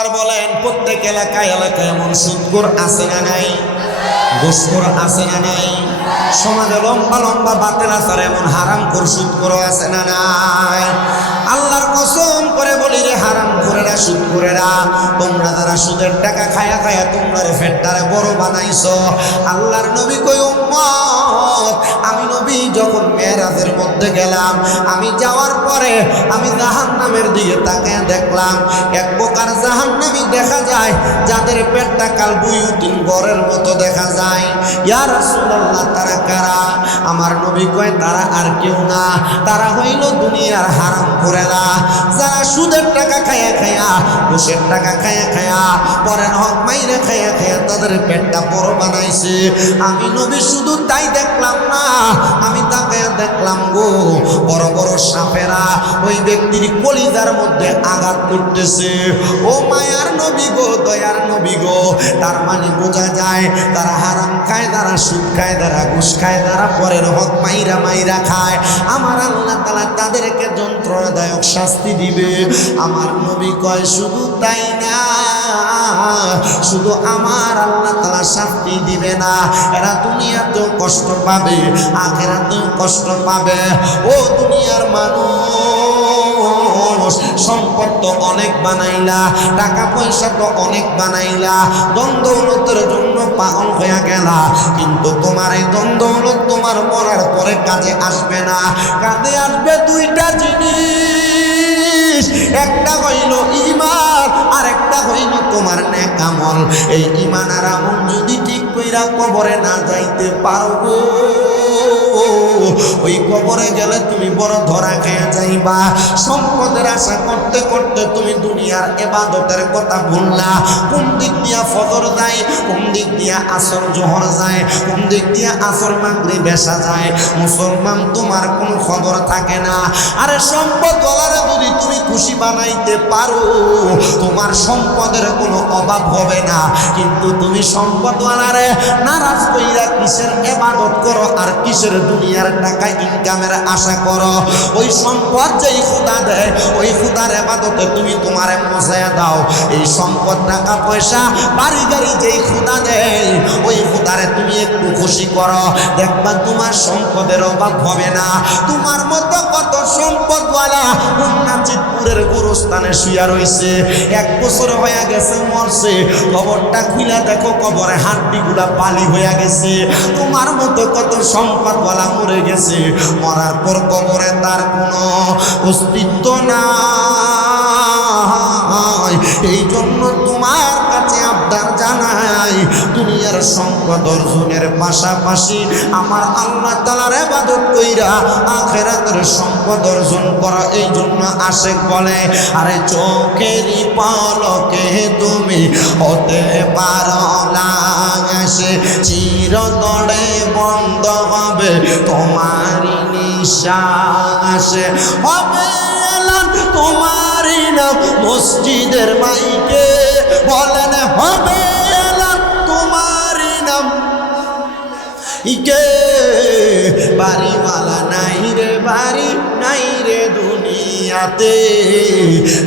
এবার বলেন প্রত্যেক এলাকায় এলাকায় এমন সুদখোর আছে না নাই? ঘুষখোর আছে না নাই? সমাজে লম্বা লম্বা বাতিল আচার এমন হারামখোর সুদখোর আছে না নাই? আল্লাহর কসম করে বলি রে হারামখোরেরা সুদখোরেরা, তোমরা যারা সুদের টাকা খায়া খায়া তোমরা পেটটারে বড় বানাইছো, আল্লাহর নবী কই উম্মত আমি নবী যখন মেরাজের মধ্যে গেলাম, আমি যাওয়ার পরে আমি জাহান্নামের দিকে তাকিয়ে দেখলাম এক প্রকার জাহান্নামী দেখা যায় যাদের পেটটা কাল বুয়ুতিন ঘরের মতো দেখা যায়। ইয়া রাসূলুল্লাহ তারা কারা? আমার নবী কয় তারা আর কেউ না, তারা হইল দুনিয়ার হারামখোরেরা, যারা সুদের টাকা খায়া খায়া ঘুষের টাকা খায়া খায়া পরের হক মাইরে খায়া খায়া তাদের পেটটা বড় বানাইছে। আমি নবী শুধু তাই দেখলাম না, আমি তাকে দেখলাম গো বড় বড় সাপেরা ওই ব্যক্তির কলিজার মধ্যে আঘাত করতেছে। ও মায়ার নবী গো, দয়ার নবী গো, তার মানে বোঝা যায় তারা হারাম খায়, তারা সুদ খায়, তারা ঘুষ খায়, তারা পরের হক মাইরা মাইরা খায়। আমার আল্লাহ তাআলা তাদেরকে যন্ত্রণাদায়ক শাস্তি দিবে। আমার নবী কয় শুধু তাই না, শুধু আমার আল্লাহ তাআলা শাস্তি দিবে না, এরা দুনিয়াতেও কষ্ট পাবে, আখিরাতেও কষ্ট পাবে। ও দুনিয়ার মানুষ, সম্পদ তো অনেক বানাইলা, টাকা পয়সা তো অনেক বানাইলা, ধন দৌলতের জন্য পাগল হয়ে গেলা, কিন্তু তোমার এই ধন দৌলত তোমার মরার পরে কাজে আসবে না। কাজে আসবে দুইটা জিনিস, একটা হইল ঈমান আর একটা হইল তোমার নেক আমল। এই ঈমান আর আমল যদি ঠিক কইরা কবরে না যাইতে পারো, ওই কবরে গেলে তুমি বড় ধরা খেয়ে যাইবা। সম্পদের আশা করতে করতে তুমি দুনিয়ার ইবাদতের কথা ভুললা। কোন দিক দিয়া ফজর যায়, কোন দিক দিয়া আসর জোহর যায়, কোন দিক দিয়া আসর মাগরিব এশা যায়, মুসলমান তোমার কোনো খবর থাকে না। আরে সম্পদওয়ালারে যদি তুমি খুশি বানাইতে পারো, তোমার সম্পদের কোনো অভাব হবে না। কিন্তু তুমি সম্পদওয়ালারে নারাজ কইরা কিসের ইবাদত করো আর কিসের দুনিয়ার টাকা ইনকামের আশা করো? ওই সম্পদ যেই খোদা দেয় ওই খোদার ইবাদতে তুমি তোমারে মজায়া দাও। এই সম্পদ টাকা পয়সা বাড়ি গাড়ি যেই খোদা দেয় ওই খোদারে তুমি একটু খুশি করো, দেখবা তোমার সম্পদের অভাব হবে না। তোমার মতো কত সম্পদওয়ালা উন্নাচিতপুরের গোরস্থানে শুয়া রইছে, 1 বছর হয়ে গেছে মরছে, কবরটা খুলে দেখো কবরে হাড্ডিগুলা বালি হয়ে গেছে। তোমার মতো কত সম্পদওয়ালা মরে গেছে, মরার পর কবরে তার কোনো অস্তিত্ব নাই। এই জন্য তোমার কাছে আবদার জানাই, দুনিয়ার সম্পদ অর্জনের পাশাপাশি আমার আল্লাহ তাআলার ইবাদত কইরা আখিরাতের সম্পদ অর্জন করা। এই জন্য আশিক বলে আরে চোখেরই পলকে তুমি হতে পারো লাগাসে, চিরতরে বন্ধ হবে তোমারই নিঃশ্বাসে, হবে এলান তোমারই নাম মসজিদের মাইকে, বলেন হবে এলান তোমারই নাম ইকে। বাড়িওয়ালা নাই রে বাড়ি, নাই রে দুনিয়াতে,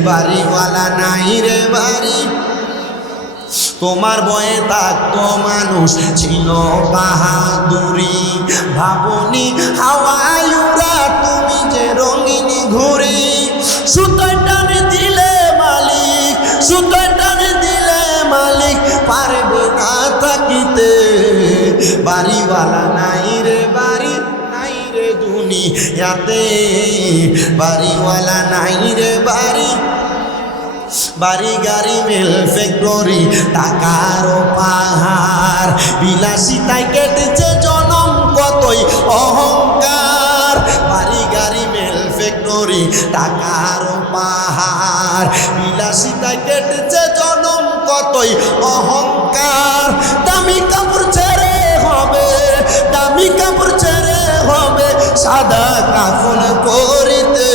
বাড়িওয়ালা নাই রে বাড়ি। তোমার বয়ে থাকতো মানুষ ছিল বাহাদুরি, ভাবনি হাওয়ায় উড়া তুমি যে রঙিনী ঘুরি। সুতোয় টানে দিলে মালিক, সুতোয় টানে দিলে মালিক পারবে না থাকিতে, বাড়িওয়ালা নাই রে বাড়ি, নাই রে দুনিয়াতে, বাড়িওয়ালা নাই রে বাড়ি। বাড়ি গাড়ি মিল ফ্যাক্টরি টাকার পাহাড়, বিলাসিতায় কেটেছে জনম কতই অহংকার। বাড়ি গাড়ি মিল ফ্যাক্টরি টাকার পাহাড়, বিলাসিতায় কেটেছে জনম কতই অহংকার। দামি কাপড় ছেড়ে হবে, দামি কাপড় ছেড়ে হবে সাদা কাফন পরিতে,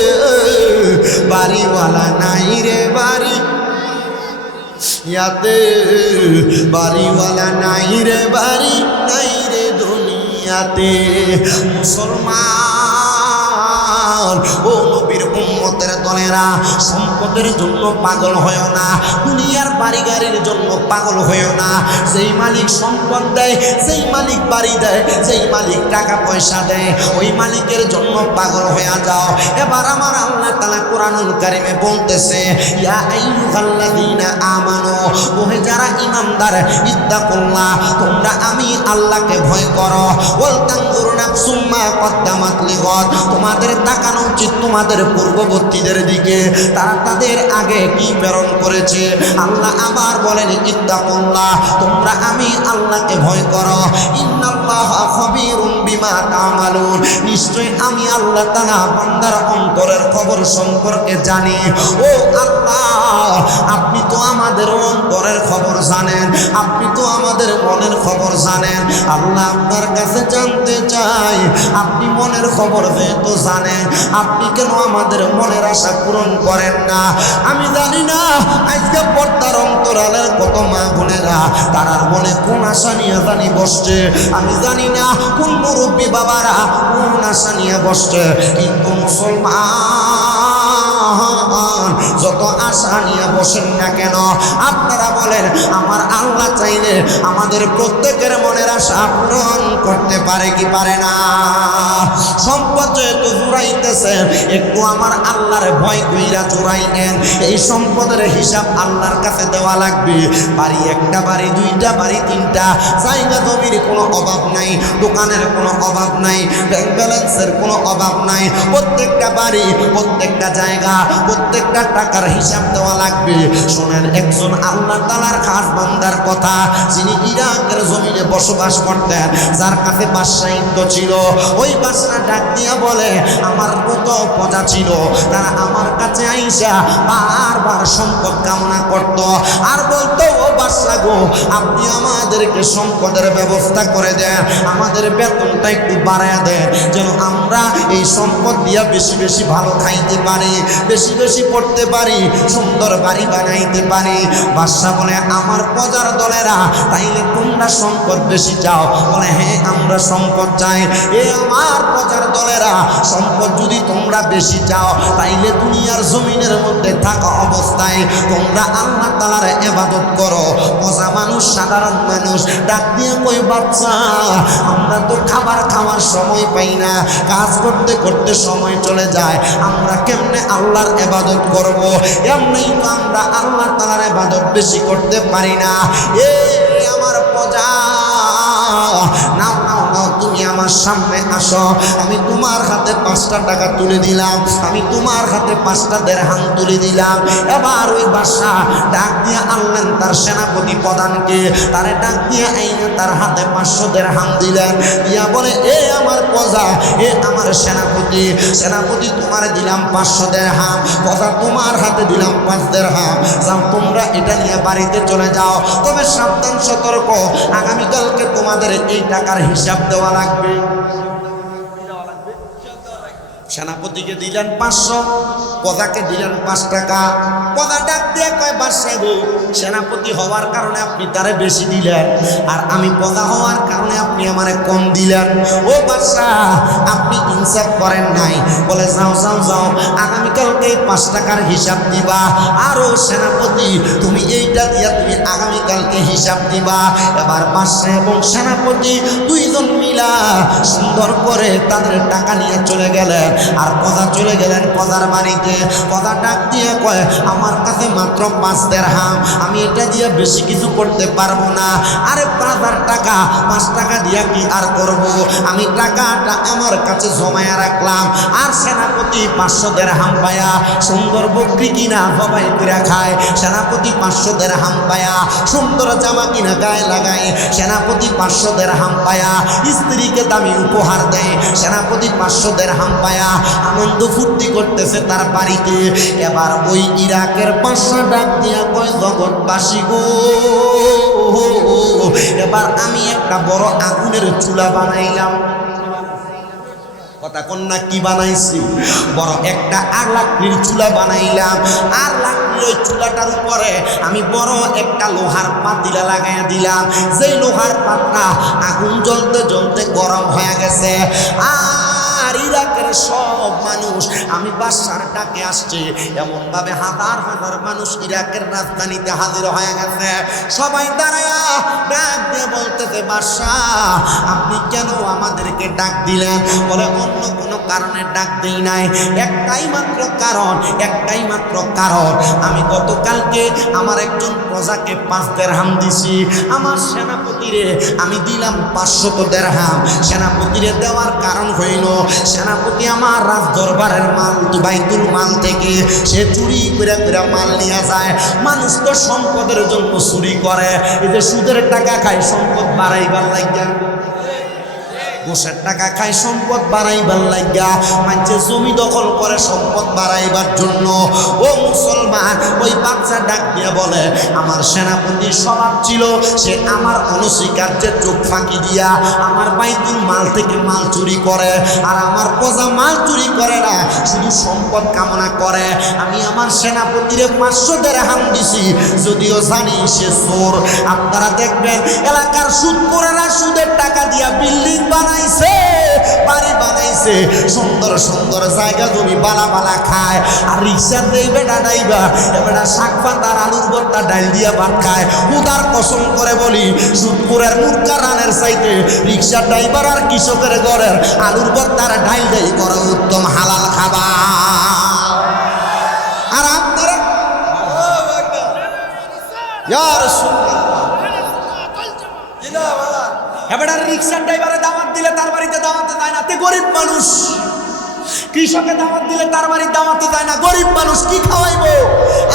বাড়িওয়ালা নাই রে বাড়ি ইয়াতে, বাড়িওয়ালা নাই রে বাড়ি, নাই রে দুনিয়াতে। মুসলমান ও নবীর উম্মতের দলেরা, সম্পদের জন্য পাগল হয় না, দুনিয়ার বাড়ি গাড়ির জন্য পাগল হইও না। যেই মালিক সম্পদ দেয়, যেই মালিক বাড়ি দেয়, যেই মালিক টাকা পয়সা দেয়, ওই মালিকের জন্য পাগল হয়ে যাও। এবার আমার আল্লাহ তাআলা কোরআনুল কারীমে বলতেছে, ইয়া আইয়ুহাল্লাযীনা আমানু, ওহে যারা ঈমানদার, ইত্তাকুল্লাহ, তোমরা আমি আল্লাহকে ভয় করো। ওয়াল তানজুর নাফসুম মা কদ্দামাত লিগাদ, তোমাদের তাকানো উচিত তোমাদের পূর্ববর্তীদের দিকে, তারা তাদের আগে কি প্রেরণ করেছে। আল্লাহ আবার বলেন, ইত্তাকুল্লাহ, তোমরা আমি আল্লাহকে ভয় করো। ইন্নাল্লাহা খাবীরুম বিমা তা'মালুন, নিশ্চয়ই আমি আল্লাহ তাআলা বান্দার অন্তরের খবর সম্পর্কে জানি। ও আল্লাহ, আপনি তো আমাদের অন্তরের খবর জানেন, আপনি তো আমাদের মনের খবর জানেন। আল্লাহ আপনার কাছে জানতে চাই, আপনি মনের খবর যেহেতু জানেন, আপনি কেন আমাদের মনের আশা পূরণ করেন না? আমি জানি না আজকে পর্দার অন্তরালের কত মা বোনেরা তারার মনে কোন আশা নিয়ে জানি বসছে। আমি জানি না কোন মুরব্বী বাবারা কোন আশা নিয়ে বসছে, কিন্তু মুসলমান যত আশা নিয়ে বসেন না কেন, আপনারা বলেন আমার আল্লাহ চাইলে আমাদের প্রত্যেকের মনের আশা পূরণ করতে পারে কি পারে না? সম্পদ যেহেতু জুড়াইতেছেন, একটু আমার আল্লাহর ভয় কইরা জুড়াইতেন। এই সম্পদের হিসাব আল্লাহর কাছে দেওয়া লাগবে। বাড়ি একটা, বাড়ি দুইটা, বাড়ি তিনটা, জায়গা জমির কোনো অভাব নাই, দোকানের কোনো অভাব নাই, ব্যাংক ব্যালেন্সের কোনো অভাব নাই। প্রত্যেকটা বাড়ি, প্রত্যেকটা জায়গা, প্রত্যেকটা টাকার হিসাব দেওয়া লাগবে। শোনেন, একজন আল্লাহ তাআলার খাস বান্দার কথা, যিনি ইরাকের জমিনে বসবাস করতেন, যার কাছে বাদশাহিত্ব ছিল। ওই বাদশা ডাক দিয়া বলে, আমার কত প্রজা ছিল, তারা আমার কাছে আইসা বারবার সম্পদ কামনা করত, আর বলতো, ও বাদশা গো, আপনি আমাদেরকে সম্পদের ব্যবস্থা করে দেন, আমাদের বেতনটা একটু বাড়ায় দেন, যেন আমরা এই সম্পদ দিয়া বেশি বেশি ভালো খাইতে পারি, বেশি বেশি পড়তে পারি, সুন্দর বাড়ি বানাইতে পারি। বাদশা বলে, আমার প্রজার দলেরা, তাইলে তোমরা সম্পদ বেশি চাও? বলে, হ্যাঁ, আমরা সম্পদ চাই। এ আমার প্রজার দলেরা, সম্পদ যদি তোমরা বেশি চাও, তাইলে দুনিয়ার জমিনের মধ্যে থাকা অবস্থায় তোমরা আল্লাহ তাআলার ইবাদত করো। প্রজা মানুষ, সাধারণ মানুষ ডাক দিয়ে কই, বাচ্চা, আমরা তো খাবার খাওয়ার সময় পাই না, কাজ করতে করতে সময় চলে যায়, আমরা কেমনে আল্লাহর ইবাদত করব? এমনি তো আমরা আল্লাহ তাআলার ইবাদত বেশি করতে পারি না। এ আমার প্রজা, নাও নাও নাও, তুমি আমার সামনে আসো, আমি তোমার হাতে 5টা টাকা তুলে দিলাম, আমি তোমার হাতে 5টা দিরহাম তুলে দিলাম। এবার ওই বাদশা ডাক দিয়ে আনলেন তার সেনাপতি প্রধানকে, তারে ডাক দিয়ে আইনে তার হাতে 500 দিরহাম দিলেন, দিয়া বলে, এ আমার প্রজা, এ আমার সেনাপতি, সেনাপতি তোমার দিলাম 500 দিরহাম, প্রজা তোমার হাতে দিলাম 5 দিরহাম, যাও তোমরা এটা নিয়ে বাড়িতে চলে যাও। তবে সাবধান, সতর্ক, আগামীকালকে তোমাদের এই টাকার হিসাব দেওয়া লাগবে। সেনাপতিকে দিলেন 500, প্রজাকে দিলেন 5 টাকা। প্রজা ডাক দিয়ে কয়, বাদশা গো, সেনাপতি হওয়ার কারণে আপনি তারে বেশি দিলেন, আর আমি প্রজা হওয়ার কারণে আপনি আমারে কম দিলেন। ও বাদশা, আপনি ইনসাফ করেন নাই। বলে, যাও যাও যাও, আগামীকালকে 5 টাকার হিসাব দিবা। আরো সেনাপতি, তুমি এইটা দিয়া তুমি আগামীকালকে হিসাব দিবা। এবার বাদশা এবং সেনাপতি দুইজন মিলা সুন্দর করে তাদের টাকা নিয়ে চলে গেলেন, আর প্রজা চলে গেলেন প্রজার বাড়িতে। প্রজা ডাক দিয়ে কয়, আমার কাছে মাত্র 5 দিরহাম, আমি এটা দিয়ে বেশি কিছু করতে পারবো না। আরে প্রজার টাকা 5 টাকা দিয়া কি আর করব? আমি টাকাটা আমার কাছে জমায়া রাখলাম। আর সেনাপতি 500 দিরহাম পায়া সুন্দর বকরি কিনা জবাই করে খায়, সেনাপতি 500 দিরহাম পায়া সুন্দর জামা কিনা গায়ে লাগায়, সেনাপতি 500 দিরহাম পায়া স্ত্রীকে দামি উপহার দেয়, সেনাপতি 500 দিরহাম পায়া আনন্দ ফুর্তি করতেছে তার বাড়িতে। এবার ওই ইরাকের বাদশা ডাক দিয়া কয়, জগৎবাসী গো, এবার আমি একটা বড় আগুনের চুলা বানাইলাম। কথা কন্যা, কি বানাইছি? বড় একটা লাকড়ির চুলা বানাইলাম। আর লাকড়ির ওই চুলাটার উপরে আমি বড় একটা লোহার পাতিলা লাগাইয়া দিলাম। যেই লোহার পাতটা আগুন জ্বলতে জ্বলতে গরম হয়ে গেছে। আর আর ইরাকের সব মানুষ আমি বাদশার ডাকে আসছে এমনভাবে হাজার হাজার মানুষ ইরাকের রাজধানীতে হাজির হয়ে গেছে। সবাই দাঁড়ায়া ডাক দিয়ে বলতেছে, বাদশাহ আপনি কেন আমাদেরকে ডাক দিলেন? বলে অন্য কোনো কারণে ডাক দেই নাই, একটাই মাত্র কারণ, একটাই মাত্র কারণ। আমি গতকালকে আমার একজন প্রজাকে 5 দিরহাম দিছি, আমার সেনাপতিরে আমি দিলাম 500 দিরহাম। সেনাপতিরে দেওয়ার কারণ হইল সেনাপতি আমার রাজ দরবারের মাল বাইতুল মাল থেকে সে চুরি করে করে মাল নিয়ে যায়। মানুষ তো সম্পদের জন্য চুরি করে, এই যে সুদের টাকা খায় সম্পদ বাড়াইবার লাগিয়া, ঘুষের টাকা খায় সম্পদ বাড়াইবার লাগিয়া, মানুষে জমি দখল করে সম্পদ বাড়াইবার জন্য। ও মুসলমান, ওই বাচ্চা ডাক দিয়ে বলে আমার সেনাপতির স্বভাব ছিল সে আমার অনস্বীকার্যের চোখ ফাঁকি দিয়া আমার বাইতুল মাল থেকে মাল চুরি করে, আর আমার প্রজা মাল চুরি করে না, শুধু সম্পদ কামনা করে। আমি আমার সেনাপতিরে 500 দিরহাম দিছি, যদিও জানি সে চোর। আপনারা দেখবেন এলাকার সুদখোরেরা সুদের টাকা দিয়া বিল্ডিং বানাইছে, বাড়ি বানাইছে, সুন্দর সুন্দর জায়গা জমি বালা বালা খায়, আর রিক্সা দেইবে ডাইবা এবারে শাক পাতার আলুর ভর্তা ডাল দিয়া ভাত খায়। উদার কসম করে বলি, সুদখোরের মুরগা রানের চাইতে রিক্সা ড্রাইভার আর কৃষকের ঘরের আলুর ভর্তার ডাল দেই করা উত্তম হালাল খাবার। আর আপনারা এবার রিক্সার ড্রাইভারে দাওয়াত দিলে তার বাড়িতে দাওয়াতে যায় না, তে গরিব মানুষ। কৃষকে দাওয়াত দিলে তার বাড়ির দাওয়াতে যায় না, গরিব মানুষ কি খাওয়াইবো?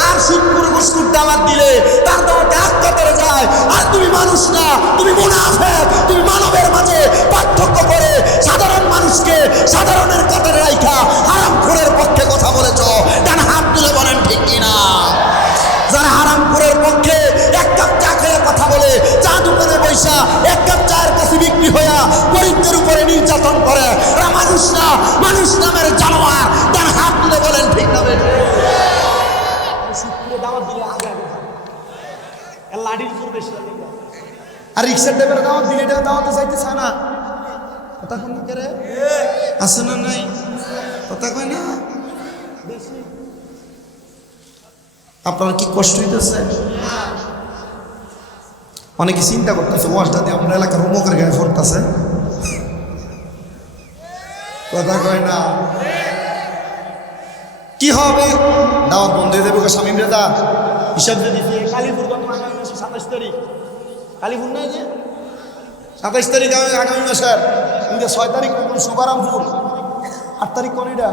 আর সুদখোর ঘুষখোর দাওয়াত দিলে তার দাওয়াতে আত্মহত্যা যায়। আর তুমি মানুষ না, তুমি মুনাফিক, তুমি মানবের মাঝে পার্থক্য করে সাধারণ মানুষকে সাধারণের কাতারে রাইখা হারামখোরের পক্ষে কথা বলেছ। ডান হাত তুলে বলেন ঠিক কিনা? যারা হারামখোরের পক্ষে এক কাপ চা খেয়ে কথা বলে, চা দোকানে বৈশা এক কাপ চায়ের কাছে বিক্রি হইয়া গরিবদের উপরে নির্যাতন করে, ওরা মানুষ না, মানুষ নামের জানোয়ার। তার হাত তুলে বলেন ঠিক না? আর রিক্সার ড্রাইভার দাওয়াত দিলে এটা দাওয়াতে চাইতে চায় না, কথা কোন করে আছে না নাই? কথা কয় না। আপনার কি কষ্ট হইতেছে? অনেকে চিন্তা করতেছে ওয়াজটা দিয়ে আমরা এলাকার অমুকের গায়ে পড়তেছে, কথা কয় না। কি হবে? দাওয়াত বন্ধ হয়ে যাবে। শামীম রেজা হিসাব দিয়ে দিচ্ছে কালীপুর 27 তারিখ, কালীপুর নাই যে 27 তারিখ আগামী মাসের, 6 তারিখ শুভারামপুর, 8 তারিখ কনিডা,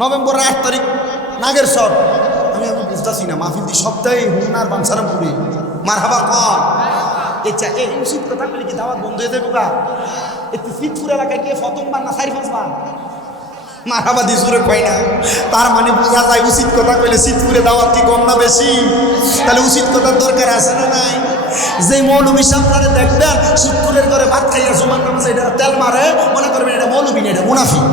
নভেম্বরের 8 তারিখ নাগেরসর। আমি বুঝতেছি না, মাহফিল দি সপ্তাহে হুন্নার বাঞ্ছারামপুরে মারহাবা কন। আচ্ছা এই উচিত কথা বলে কি দাওয়াত বন্ধ হয়ে যাবে? বা একটু ফিটপুর এলাকায় গিয়ে প্রথমবার না 4-5 বার মারহাবা দি জোরে কয় না, তার মানে বোঝা যায় উচিত কথা কইলে শীতপুরে দাওয়াত কি কম না বেশি? তাহলে উচিত কথার দরকার আছে না নাই? যে মৌলবী সামনে দেখবেন শীতপুরের ঘরে ভাত খাইয়া জুমার নামাজে এটা তেল মারে, মনে করবেন এটা মৌলবী না, এটা মুনাফিক।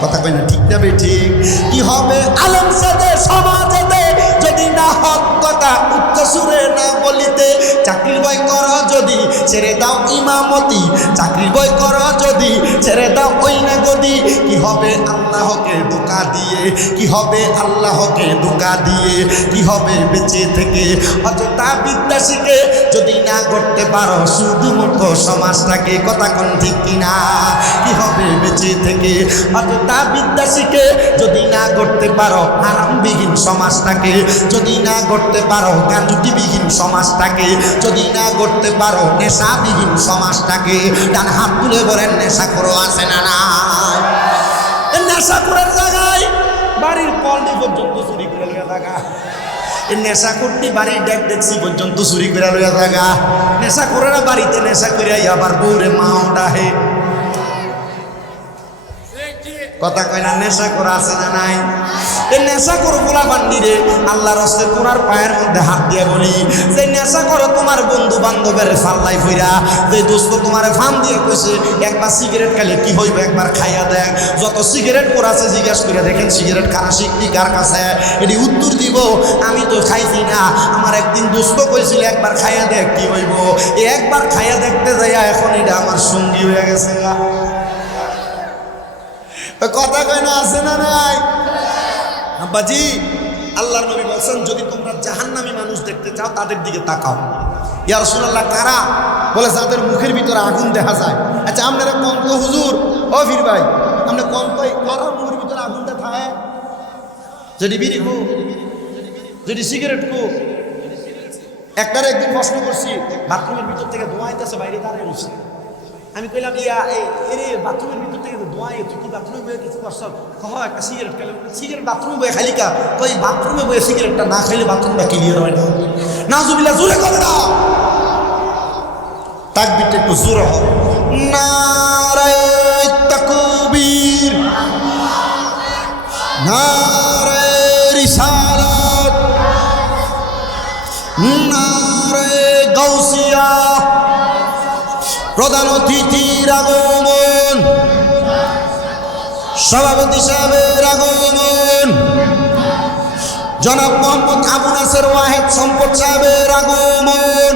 কথা কয় না ঠিক না বে ঠিক? কি হবে আলেম সাথে সমাজেতে যদি না হক কথা উচ্চ সুরে না বলিতে, চাকরির বই করো যদি ছেড়ে দাও ইমামতি, চাকরির বই করো যদি ছেড়ে দাও ওই না গদি। কি হবে আল্লাহকে ধোঁকা দিয়ে, কি হবে আল্লাহকে ধোঁকা দিয়ে, কি হবে বেঁচে থেকে অযথা বিদ্যা শিখে যদি না করতে পারো শুধুমাত্র সমাজটাকে, কথা কোন ঠিক কিনা? কি হবে বেঁচে থেকে অযথা বিদ্যা শিখে যদি না করতে পারো হারামবিহীন সমাজটাকে, যদি না করতে পারো গাঞ্জুটিবিহীন সমাজটাকে, যদি না করতে পারো নেশাবিহীন সমাজটাকে। ডান হাত তুলে বলেন নেশাখোর আছে না না? নেশাখোরের জায়গায় বাড়ির কলনি পর্যন্ত চুরি করে লইয়া থাকা, নেশাখোরটি বাড়ির ডেক ডেকসি পর্যন্ত চুরি করে লইয়া থাকা। নেশাখোরেরা বাড়িতে নেশা করে আবার বউরে মাও ডাহে, কথা কয় না? নেশা করা আছে না নাই? এই নেশা করো গোলা বান্ডিরে আল্লাহর রাস্তে তোমার পায়ের মধ্যে হাত দিয়ে বলি, যে নেশা করো তোমার বন্ধু বান্ধবের ফাল্লাই ফিরা, যে দোস্ত তোমার ফান দিয়ে কইছে একবার সিগারেট খাইলে কি হইবে একবার খাইয়া দেখ। যত সিগারেট পড়াছে জিজ্ঞাসা করে দেখেন সিগারেট খানা শিখবি কার কাছে? এটি উত্তর দিব আমি তো খাইছি না, আমার একদিন দোস্ত কইছিল একবার খাইয়া দেখ কি হইব। একবার খাইয়া দেখতে যাইয়া এখন এটা আমার সঙ্গী হয়ে গেছে। কথা কয় না, আছে না নাই? আব্বাজি, আল্লাহর নবী বলছেন যদি তোমরা জাহান্নামী মানুষ দেখতে চাও তাদের দিকে তাকাও। ইয়া রাসূলুল্লাহ, কারা? বলে যাদের মুখের ভিতরে আগুন দেখা যায়। আচ্ছা আপনারা কোন তো হুজুর, ও ফির ভাই, আপনি কোন তো কারা মুখের ভিতরে আগুনটা থাকে? যদি বিড়ি খু, যদি সিগারেট খু। একটারে একদিন প্রশ্ন করছি, বাথরুমের ভিতর থেকে ধোঁয়া আইতেছে, বাইরে দাঁড়িয়ে রয়েছে। আমি কইলাম, ইয়া এরে বাথরুমের ভিতর থেকে ধোঁয়া, তুই কি বাথরুমে বয়ে কিছু করছ? একটা সিগারেট খেলে, সিগারেট বাথরুমে বয়ে খালি কা? কই বাথরুমে বয়ে সিগারেটটা না খাইলে বাথরুমটা ক্লিয়ার হয় না। নাউজুবিল্লাহ, জোরে করে না, তাকবীরটা একটু জোরে হবে। নারে তাকবীর, নারে রিসালাত, নারে গাউসিয়া। প্রধান অতিথির আগমন, সভাপতি সাহেবের আগমন, জনাব মোহাম্মদ আবু নাসের ওয়াহেদ সম্পদ সাহেবের আগমন,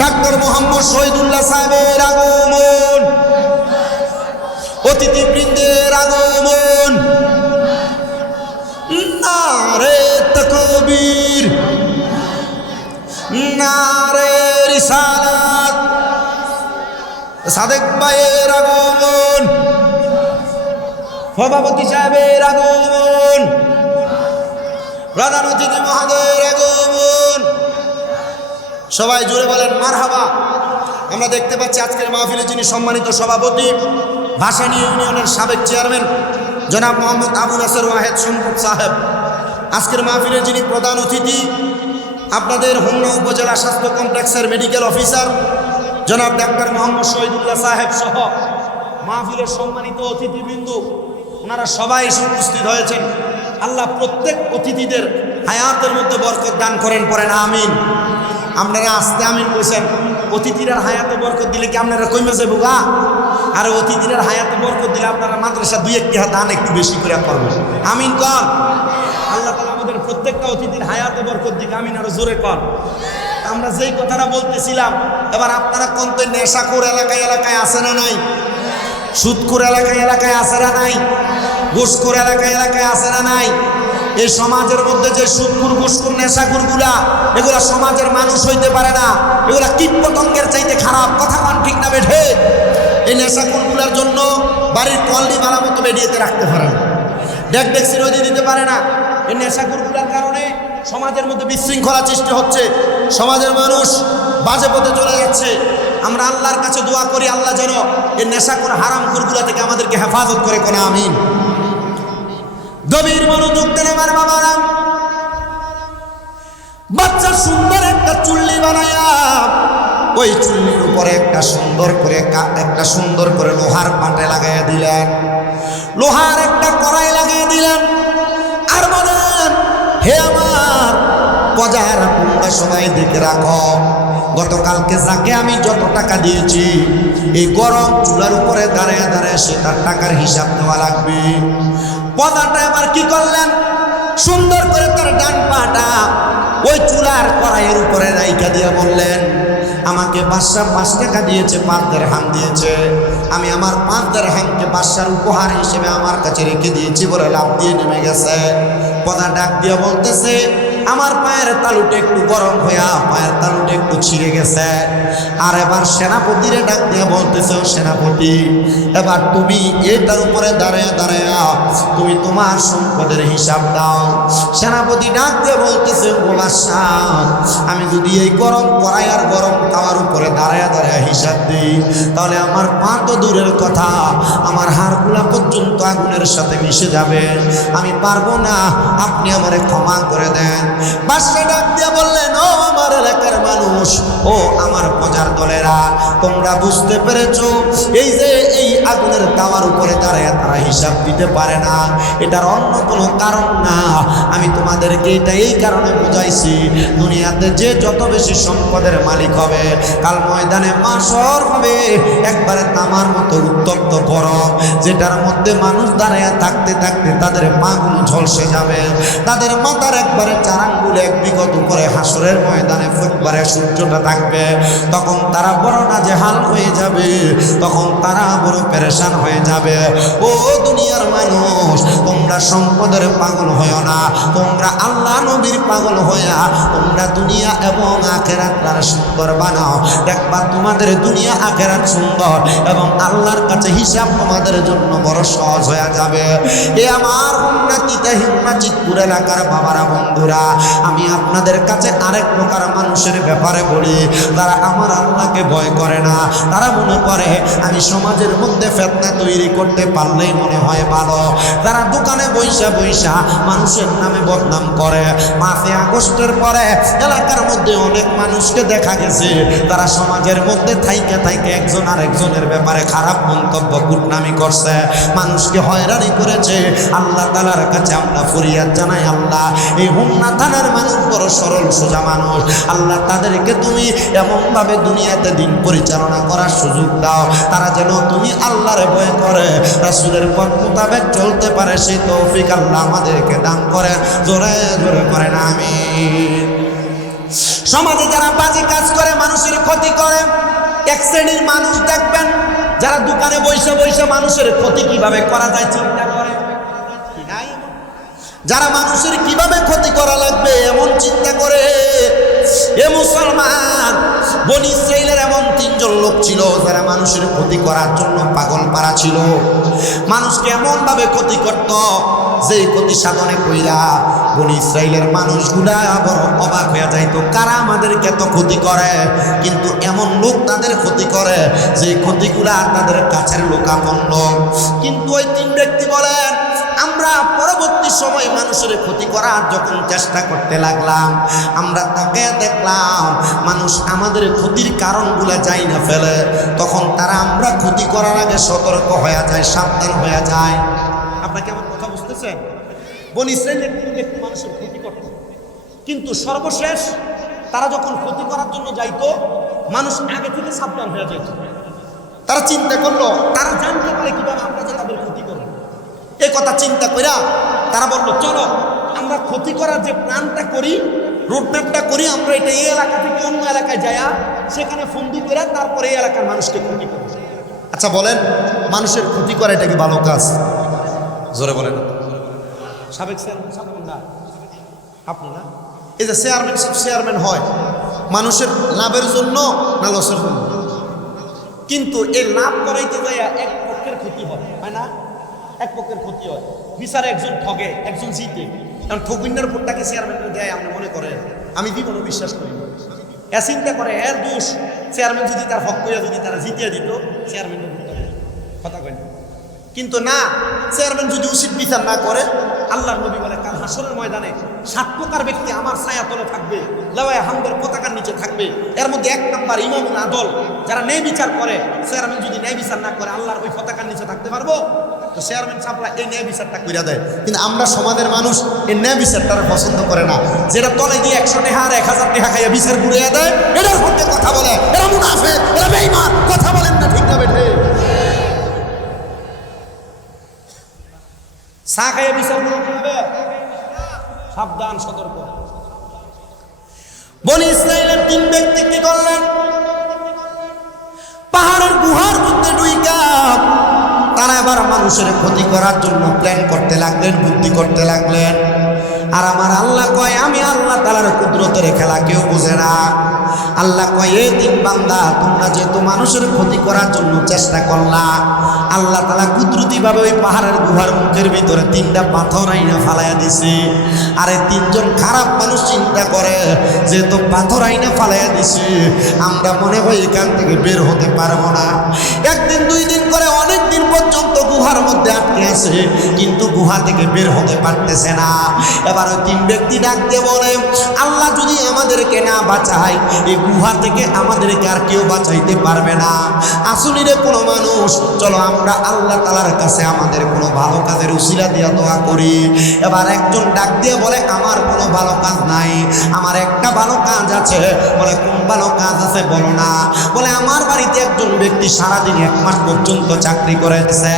ডাক্তার মোহাম্মদ শহীদুল্লাহ সাহেবের আগমন, অতিথিবৃন্দের আগমন। নারে তাকবীর, নারে রিসালাত। সাদেক ভাইয়ের আগমন, সভাপতি সাহেবের আগমন, প্রধান অতিথি মহোদয়ের আগমন। সবাই জুড়ে বলেন মারহাবা। আমরা দেখতে পাচ্ছি আজকের মাহফিলে যিনি সম্মানিত সভাপতি, ভাসানী ইউনিয়নের সাবেক চেয়ারম্যান জনাব মোহাম্মদ আবু নাসের ওয়াহেদ সম্পদ সাহেব, আজকের মাহফিলের যিনি প্রধান অতিথি, আপনাদের হোমনা উপজেলা স্বাস্থ্য কমপ্লেক্সের মেডিকেল অফিসার জনাব ডাক্তার মোহাম্মদ শহীদুল্লাহ সাহেব সহ মাহফিলের সম্মানিত অতিথিবৃন্দ, ওনারা সবাই উপস্থিত হয়েছেন। আল্লাহ প্রত্যেক অতিথিদের হায়াতের মধ্যে বরকত দান করেন, পড়েন আমিন। আপনারা আস্তে আমিন কইছেন। অতিথিরার হায়াতে বরকত দিলে কি আপনারা কইমে যাবো গা? আর অতিথিরার হায়াতে বরকত দিলে আপনারা মাদ্রাসা 2-1 দান একটু বেশি করে করবেন। আমিন কর। আল্লাহ তাআলা আমাদের প্রত্যেকটা অতিথির হায়াতে বরকত দিক, আমিন আরো জোরে কর। আমরা যেই কথাটা বলতেছিলাম, এবার আপনারা কোন তো নেশাখোর এলাকায় এলাকায় আছে না নাই? সুদখোর এলাকায় এলাকায় আছে না নাই? ঘুষখোর এলাকায় এলাকায় আছে না নাই? এই সমাজের মধ্যে যে সুদখোর, ঘুষখোর, নেশাখোর গুলা, এগুলা সমাজের মানুষ হইতে পারে না। এগুলা কীটপতঙ্গের চাইতে খারাপ। কথা মান ঠিক না বেঠে? এই নেশাখোর গুলার জন্য বাড়ির কলনি মালা মতো বেরিয়েতে রাখতে পারে না, ডেক ডেকসি নদী দিতে পারে না। এই নেশাখোর গুলার কারণে সমাজের মধ্যে বিশৃঙ্খলা সৃষ্টি হচ্ছে, সমাজের মানুষ বাজে পথে চলে যাচ্ছে। আমরা আল্লাহর কাছে দোয়া করি, আল্লাহ যেন এই নেশাখোর হারামখোরগুলা থেকে আমাদেরকে হেফাজত করে, কোন আমিন। গভীর মনোযোগ দেন আমার বাবারা। বাচ্চা সুন্দর একটা চুল্লি বানায়া, ওই চুল্লির উপরে একটা সুন্দর করে লোহার পাটে লাগাইয়া দিলেন, লোহার একটা কড়াই লাগিয়ে দিলেন। আর বলেন, হে আমার বাজার তোমরা সবাই দেখে রাখো, গতকালকে যাকে আমি যত টাকা দিয়েছি, এই গরম চুলার উপরে দাঁড়ায় দাঁড়ায় সে তার টাকার হিসাব দেওয়া লাগবে। পদাটা এবার কি করলেন, সুন্দর করে তার ডান পাটা ওই চুলার কড়াইয়ের উপরে রাইখা দিয়ে বললেন, আমাকে বাদশা 5 টাকা দিয়েছে, 5 দিরহাম দিয়েছে, আমি আমার 5 দিরহামকে বাদশার উপহার হিসেবে আমার কাছে রেখে দিয়েছি বলে লাভ দিয়ে নেমে গেছে। পদা ডাক দিয়ে বলতেছে, আমার পায়ের তালুটা একটু গরম হইয়া পায়ের তালুটা একটু ছিঁড়ে গেছে। আর এবার সেনাপতিরে ডাক দিয়ে বলতেছে, সেনাপতি এবার তুমি এটার উপরে দাঁড়ায়া দাঁড়ায়া তুমি তোমার সম্পদের হিসাব দাও। সেনাপতি ডাক দিয়ে বলতেছে, ও বাদশাহ, আমি যদি এই গরম কড়াই আর গরম তাওয়ার উপরে দাঁড়ায়া দাঁড়ায়া হিসাব দিই, তাহলে আমার পা তো দূরের কথা, আমার হাড়গুলা পর্যন্ত আগুনের সাথে মিশে যাবে, আমি পারবো না, আপনি আমারে ক্ষমা করে দেন। বাদশা ডাক দিয়ে বললেন, ও আমার এলাকার মানুষ, ও আমার প্রজার দলেরা, তোমরা বুঝতে পেরেছো, এই যে এই আগুনের তাওয়ার উপরে দাঁড়ায় তারা হিসাব দিতে পারে না, এটার অন্য কোনো কারণ না। আমি তোমাদেরকে এটা এই কারণে বুঝাইছি, দুনিয়াতে যে যত বেশি সম্পদের মালিক হবে, কাল ময়দানে মাশর হবে একবারে তামার মতো উত্তপ্ত গরম, যেটার মধ্যে মানুষ দাঁড়ায় থাকতে থাকতে তাদের পাগুলো ঝলসে যাবে, তাদের মাথার একবারে চারাঙ্গুলে এক বিগত উপরে হাসরের ময়দানে একবারে সূর্যটা থাকবে, তখন তারা বড় নাজেহাল হয়ে যাবে, তখন তারা বড় পেরেশান হয়ে যাবে। ও দুনিয়ার মানুষ, তোমরা সম্পদের পাগল হইও না, তোমরা আল্লাহ নবীর পাগল হইয়া তোমরা দুনিয়া এবং আখিরাতটার সুন্দর বানাও। দেখবা তোমাদের দুনিয়া আখিরাত সুন্দর এবং আল্লাহর কাছে হিসাব তোমাদের জন্য বড় সহজ হয়ে যাবে। এ আমার চিতপুর এলাকার বাবারা, বন্ধুরা, আমি আপনাদের কাছে আরেক প্রকার মানুষের ব্যাপারে বলি, তারা আমার আল্লাহকে ভয় করে না। তারা মনে করে আমি সমাজের মধ্যে ফিতনা তৈরি করতে পারলেই মনে হয় ভালো। তারা দোকানে বৈশা বৈশা মানুষের নামে বদনাম করে। 5 আগস্টের পরে এলাকার মধ্যে অনেক মানুষকে দেখা গেছে তারা সমাজের মধ্যে থাইকে থাইকে একজন আরেকজনের ব্যাপারে খারাপ মন্তব্য কুটনামি করছে, মানুষকে হয়রানি করেছে। আল্লাহ তাআলার কাছে আমরা ফরিয়াদ জানাই, আল্লাহ এই হোমনা থানার মানুষ বড় সরল সোজা মানুষ, আল্লাহ তাদেরকে তুমি এমনভাবে দুনিয়াতে দিন পরিচালনা করার সুযোগ দাও, তারা যেন তুমি আল্লাহরে ভয় করে রাসূলের পথ মোতাবেক চলতে পারে, সেই তৌফিক আল্লাহ আমাদেরকে দান করে। জোরে জোরে করেন আমিন। সমাজে যারা বাজে কাজ করে, মানুষের ক্ষতি করে, এক শ্রেণীর মানুষ দেখবেন যারা দোকানে বৈশা বৈশা মানুষের ক্ষতি কিভাবে করা যায় চিন্তা করে, যারা মানুষের কিভাবে ক্ষতি করা লাগবে এমন চিন্তা করে। এ মুসলমান, বনি ইসরাইলের এমন 3 জন লোক ছিল যারা মানুষের ক্ষতি করার জন্য পাগল পারা ছিল। মানুষকে এমন ভাবে ক্ষতি করত যে ক্ষতি সাধনে কইরা বনি ইসরাইলের মানুষগুলা বড় অবাক হয়ে যাইতো, কারা আমাদেরকে এত ক্ষতি করে। কিন্তু এমন লোক তাদের ক্ষতি করে যে ক্ষতিগুলা তাদের কাছের লোকাপন্ন। কিন্তু ওই 3 ব্যক্তি বলেন, আমরা পরবর্তী সময় মানুষের ক্ষতি করার যখন চেষ্টা করতে লাগলাম, আমরা তাকে দেখলাম মানুষ আমাদের ক্ষতির কারণগুলো যাই না ফেলে, তখন তারা আমরা ক্ষতি করার আগে সতর্ক হয়ে যায়, সাবধান হয়ে যায়। আপনাকে আমার কথা বুঝতেছেন? বনি ইসরাইলের 3 ব্যক্তি মানুষের ক্ষতি করত, কিন্তু সর্বশেষ তারা যখন ক্ষতি করার জন্য যাইতো, মানুষ আগে থেকে সাবধান হয়ে যেত। তারা চিন্তা করলো, তারা জানতে পারে কিভাবে আমরা যে তাদের ক্ষতি করবো। এই কথা চিন্তা কইরা তারা বললো, চলো আমরা ক্ষতি করার যে প্ল্যানটা করি, রোডম্যাপটা করি, আমরা এটা এই এলাকা থেকে অন্য এলাকায় যাইয়া সেখানে ফন্দি করে তারপরে এই এলাকার মানুষকে ক্ষতি করি। আচ্ছা বলেন, মানুষের ক্ষতি করা এটা কি ভালো কাজ? জোরে বলেন। সাবেক চেয়ারম্যান না আপনি না, এই যে চেয়ারম্যান হয় মানুষের লাভের জন্য না লসের জন্য? কিন্তু এই লাভ করাইতে যাইয়া এক পক্ষের ক্ষতি হয় না, এক পক্ষের ক্ষতি হয়। বিচারে একজন ঠগে, একজন জিতে, কারণ ঠকিন্নার ভোটটাকে চেয়ারম্যান দেয় আপনি মনে করেন? আমি জীবনে বিশ্বাস করি না। এ চিন্তা করে এর দোষ, চেয়ারম্যান যদি তার হক কইয়া যদি তারা জিতিয়ে দিত, চেয়ারম্যানের ভোটটা কথা কয় না। কিন্তু না, চেয়ারম্যান যদি উচিত বিচার না করে, আল্লাহর নবী বলে কাল হাসরের ময়দানে 7 প্রকার ব্যক্তি আমার ছায়া তলে থাকবে, লাওয়ায়ে হামদের পতাকার নিচে থাকবে। এর মধ্যে 1 নম্বর ইমামুল আদল, যারা ন্যায় বিচার করে। চেয়ারম্যান যদি ন্যায় বিচার না করে আল্লাহর ওই পতাকার নিচে থাকতে পারবো? তো চেয়ারম্যান সাহেবরা এই ন্যায় বিচারটা কইরা দেয়। কিন্তু আমরা সমাজের মানুষ এই ন্যায় বিচারটা পছন্দ করে না, যেটা তলে গিয়ে 100 টাকা আর 1000 টাকা খাইয়া বিচার ঘুরিয়ে দেয়, এটার মধ্যে কথা বলে, এরা মুনাফিক, এরা বেঈমান। কথা বলেন না, ঠিক না বেঠে? চা খাইয়া বিচার করবে, সাবধান, সতর্ক। বনি ইসরাইলের 3 ব্যক্তি কি করলেন? পাহাড়ের গুহার মধ্যে ঢুইকা তারা এবার মানুষের ক্ষতি করার জন্য প্ল্যান করতে লাগলেন, বুদ্ধি করতে লাগলেন। আর আমার আল্লাহ কয়, আমি আল্লাহ তাআলার কুদরতের খেলা কেউ বোঝে না। আল্লাহ কয়, এই 3 বান্দা, তোমরা যেহেতু মানুষের ক্ষতি করার জন্য চেষ্টা করলা, আল্লাহ তাআলা কুদরতিভাবে ওই পাহাড়ের গুহার মুখের ভিতরে 3টা পাথর আইনা ফালাইয়া দিছে। আর এই 3 জন খারাপ মানুষ চিন্তা করে, যেহেতু পাথর আইনা ফালাইয়া দিছে, আমরা মনে হয় এখান থেকে বের হতে পারবো না। 1 দিন 2 দিন করে অনেক দিন পর্যন্ত গুহার মধ্যে আটকে আছে, কিন্তু গুহা থেকে বের হতে পারতেছে না। এবার ওই 3 ব্যক্তি ডাক দিয়ে বলে, আল্লাহ যদি আমাদেরকে না বাঁচায়, এই গুহা থেকে আমাদেরকে আর কেউ বাঁচাইতে পারবে না। আসুনি রে কোনো মানুষ, চলো আমরা আল্লাহ তাআলার কাছে আমাদের কোনো ভালো কাজের উসিলা দিয়া দোয়া করি। এবার একজন ডাক দিয়ে বলে, আমার কোনো ভালো কাজ নাই, আমার একটা ভালো কাজ আছে। বলে, কোন ভালো কাজ আছে বলো না? বলে, আমার বাড়িতে একজন ব্যক্তি সারাদিন 1 মাস পর্যন্ত চাকরি করেছে,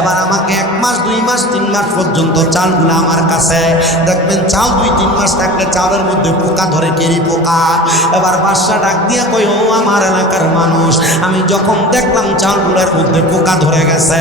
এবার আমাকে 1 মাস 2 মাস 3 মাস পর্যন্ত চালগুলো আমার কাছে, দেখবেন চাল 2-3 মাস থাকলে চালের মধ্যে পোকা ধরে, কেরি পোকা। এবার বাদশা ডাক দিয়া কই, ও আমার এলাকার মানুষ, আমি যখন দেখলাম চালগুলোর মধ্যে পোকা ধরে গেছে,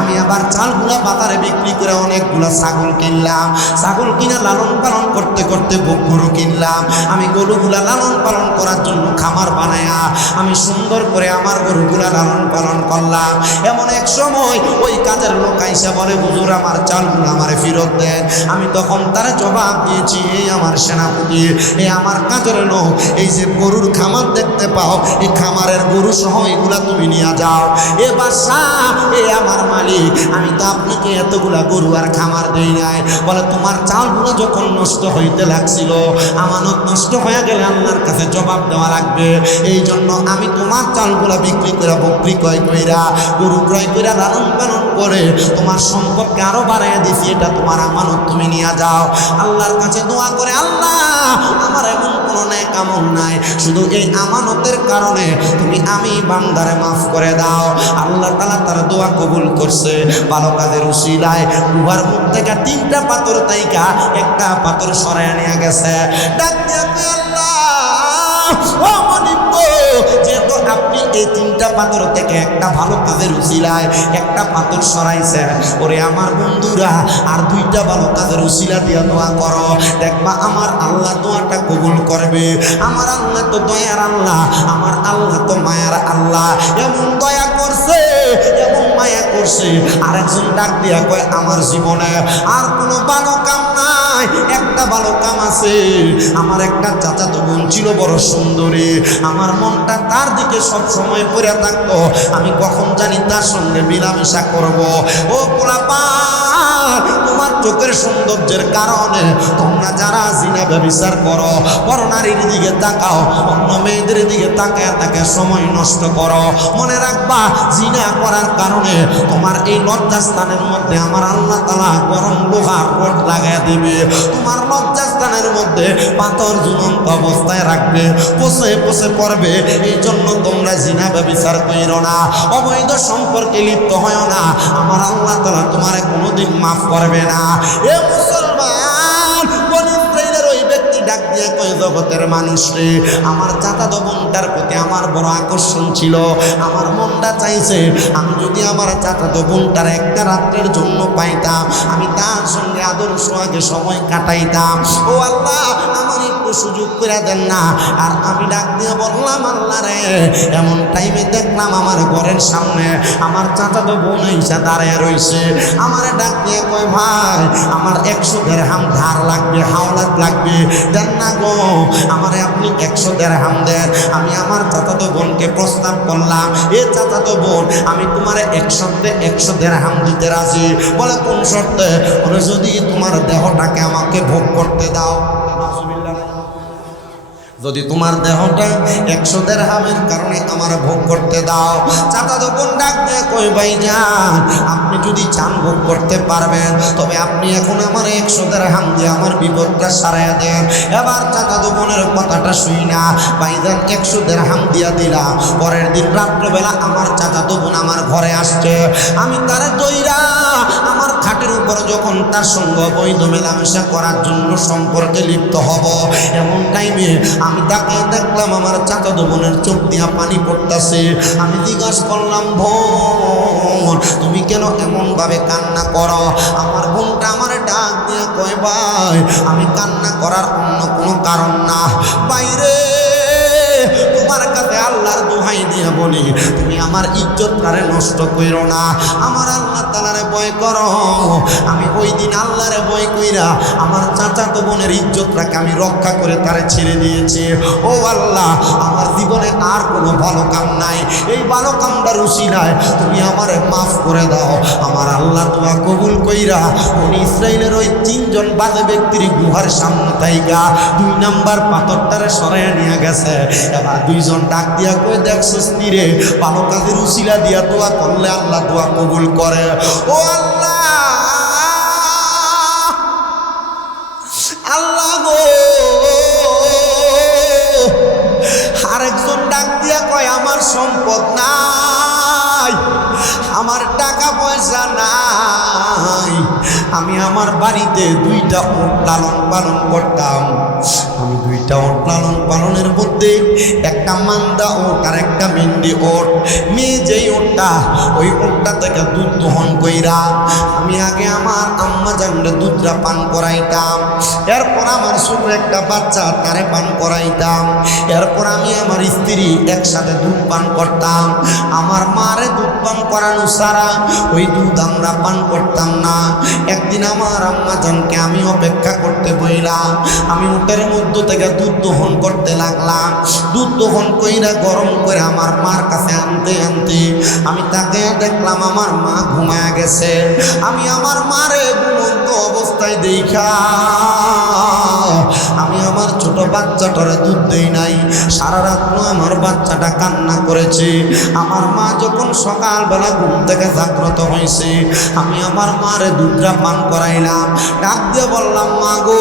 আমি আবার চালগুলা বাজারে বিক্রি করে অনেকগুলা ছাগল কিনলাম। ছাগল কিনে লালন পালন করতে করতে গরু কিনলাম। আমি গরুগুলা লালন পালন করার জন্য খামার বানায়া আমি সুন্দর করে আমার গরুগুলা লালন পালন করলাম। এমন এক সময় ওই কাজের লোক আইসা বলে, হুজুর আমার চালগুলো আমারে ফেরত দেন। আমি তখন তার জবাব দিয়েছি, এই আমার সেনাপতি, এই আমার কাজের লোক, এই যে গরুর খামার দেখতে পাও, এই খামারের গরু সহ এগুলা তুমি নিয়ে যাও। এ বাদশাহ, এ আমার মালিক, আমি তো আপনাকে এতগুলা গরু আর খামার দেই নাই। বলে, তোমার চালগুলো যখন নষ্ট হইতে লাগছিল, আমানত নষ্ট হয়ে গেলে আল্লাহর কাছে জবাব দেওয়া লাগবে, এই জন্য আমি তোমার চালগুলা বিক্রি করে বকরি ক্রয় কইরা গরু ক্রয় কইরা লালন পালন করে তোমার সম্পদকে আরো বাড়াইয়া দিছি, এটা তোমার আমানত, তুমি নিয়ে যাও। আল্লাহর কাছে দোয়া করে, আল্লাহ আমার এমন কোনো নেক আমল নাই, শুধু এই আমানতের কারণে তুমি আমি বান্দারে মাফ করে দাও। আল্লাহ তাআলা তার দোয়া কবুল করছে। ভালো কাজের উসিলায় গুহার মুখ থেকে 3টা পাথর তাইকা একটা পাথর সরাইয়া নিয়ে গেছে। ডাক দিয়া কই, আল্লাহ ও মালিক গো, যেহেতু আপনি এই 3টা পাথর থেকে একটা ভালো কাজের উসিলায় একটা পাথর সরাইছে, ওরে আমার বন্ধুরা আর 2টা ভালো কাজের উসিলা দিয়া দোয়া করো, দেখবা আমার আল্লাহ দোয়াটা কবুল করবে। আমার আল্লাহ তো দয়ার আল্লাহ, আমার আল্লাহ তো মায়ার আল্লাহ। এমন দয়া করছে, এমন মায়া করছে। আরেকজন ডাক দিয়া কয়, আমার জীবনে আর কোনো ভালো কাম নাই, একটা ভালো কাম আছে। আমার একটা চাচাতো বোন ছিল বড় সুন্দরী, আমার মনটা তার দিকে সব সময় পড়ে থাকতো, আমি কখন জানি তার সঙ্গে মিলামেশা করব। ও পোলাপান, তোমার চোখের সৌন্দর্যের কারণে তোমরা যারা জিনা ব্যভিচার করো, বড় নারীর দিকে তাকাও, অন্য মেয়েদের দিকে তাকায় তাকে সময় নষ্ট করো, মনে রাখবা জিনা করার কারণে তোমার এই লজ্জাস্থানের মধ্যে আমার আল্লাহ তাআলা গরম লোহার রড লাগায় দিবে, তোমার লজ্জাস্থানের মধ্যে পাথর ঝুলন্ত অবস্থায় রাখবে, পচে পচে পড়বে। এই জন্য তোমরা জিনা ব্যভিচার কইরো না, অবৈধ সম্পর্কে লিপ্ত হয় না, আমার আল্লাহ তাআলা তোমারে কোনোদিন মাফ করবে না। এ মুসলমান, বনি ইসরাইলের ওই ব্যক্তি ডাক দিয়ে কয়, জগতের মানুষ রে, আমার চাচাতো বোনটার প্রতি আমার বড় আকর্ষণ ছিল, আমার মনটা চাইছে আমি যদি আমার চাচাতো বোনটার একটা রাত্রের জন্য পাইতাম, আমি তার সঙ্গে আদর সোহাগে সময় কাটাইতাম। ও আল্লাহ, আমার একটু সুযোগ করে দেন না। আর আমি ডাক দিয়ে বললাম, আল্লাহ রে, এমন টাইমে দেখলাম আমার ঘরের সামনে আমার চাচাতো বোন এসে দাঁড়ায় রইছে। আমার ডাক দিয়ে কয়, ভাই আমার 100 দিরহাম ধার লাগবে, হাওলাত লাগবে, দেন না গো, আমারে আপনি 100 দিরহাম দেন। আমি আমার চাচাতো বোনকে প্রস্তাব করলাম, এ চাচাতো বোন, আমি তোমার 100 দিরহাম দিতে রাজি। বলে, কোন শর্তে? বলে, যদি তোমার দেহটাকে আমাকে ভোগ করতে দাও। যদি তোমার দেহটা 100 দিরহামের কারণে আমার ভোগ করতে দাও। চাচাতো বোন ডাক দিয়ে কই, ভাইজান আপনি যদি চান ভোগ করতে পারবেন, তবে আপনি এখন আমার 100 দিরহাম দিয়ে আমার বিপদটা সারাইয়া দেন। এবার চাচাতো বোনের কথাটা শুই না, ভাইজান 100 দিরহাম দিয়া দিলা। পরের দিন রাত্রবেলা আমার চাচাতো বোন আমার ঘরে আসছে, আমি তারে দইরা আমার খাটের উপর যখন তার সঙ্গে অবৈধ মেলামেশা করার জন্য সম্পর্কে লিপ্ত হব, এমন টাইমে আমি তাকে দেখলাম আমার চাচাতো বোনের চোখ দিয়া পানি পড়তেছে। আমি জিজ্ঞাসা করলাম, বোন তুমি কেন এমন ভাবে কান্না করো? আমার বোনটা আমার ডাক দিয়ে কয়, ভাই আমি কান্না করার অন্য কোনো কারণ না, বাইরে তোমার কাছে আল্লাহর দোহাই দিয়ে বলি, তুমি আমার ইজ্জতটারে নষ্ট কইরো না, আমার আল্লাহ তাআলারে ভয় করো। আমি ওই দিন আল্লাহরে ভয় কইরা আমার চাচাতো বোনের ইজ্জতটাকে আমি রক্ষা করে তারে ছেড়ে দিয়েছি। ও আল্লাহ, আমার জীবনে আর কোনো ভালো কাম নাই, এই ভালো কামটার উসিলায় তুমি আমারে মাফ করে দাও। আমার আল্লাহ দোয়া কবুল কইরা বনি ইসরাইলের ওই 3 জন বাজে ব্যক্তির গুহার সামনে তাইগা 2 নাম্বার পাথরটারে সরাইয়া নিয়ে গেছে। এবার 2 জন ডাক দিয়া কই, দেখছস নি রে, ভালো কাজের উসিলা দিয়া দোয়া করলে আল্লাহ দোয়া কবুল করে। ও আল্লাহ, আল্লাহ গো। আরেকজন ডাক দিয়া কয়, আমার সম্পদ না বাড়িতে 2টা উট লালন পালন করতাম। আমি 2টা উট লালন পালনের মধ্যে একটা মান্দা উট আর একটা মেন্ডি উট। মেয়ে যেই উটটা, ওই উটটা থেকে দুধ দহন কইরা আমি আগে আমার আম্মা জানলে দুধটা পান করাইতাম। এরপর আমার ছোট একটা বাচ্চা তারে পান করাইতাম। এরপর আমি আমার স্ত্রী একসাথে দুধ পান করতাম। আমার মারে দুধ পান করানো ছাড়া ওই দুধ আমরা পান করতাম না। একদিন আমার আম্মা জানকে আমি অপেক্ষা করতে বইলাম। আমি উটের মধ্য থেকে দুধ দহন করতে লাগলাম। দুধ দহন কইরা গরম করে আমার মার কাছে আনতে আনতে আমি তাকে দেখলাম আমার মা ঘুমায় গেছে। আমি আমার মারে ঘুমন্ত অবস্থায় দেখা আমি আমার ছোট বাচ্চাটারে দুধ দেই নাই। সারা রাত্র আমার বাচ্চাটা কান্না করেছে। আমার মা যখন সকালবেলা ঘুম থেকে জাগ্রত হয়েছে, আমি আমার মারে দুধটা পান করাইলাম। ডাক দিয়ে বললাম, মা গো,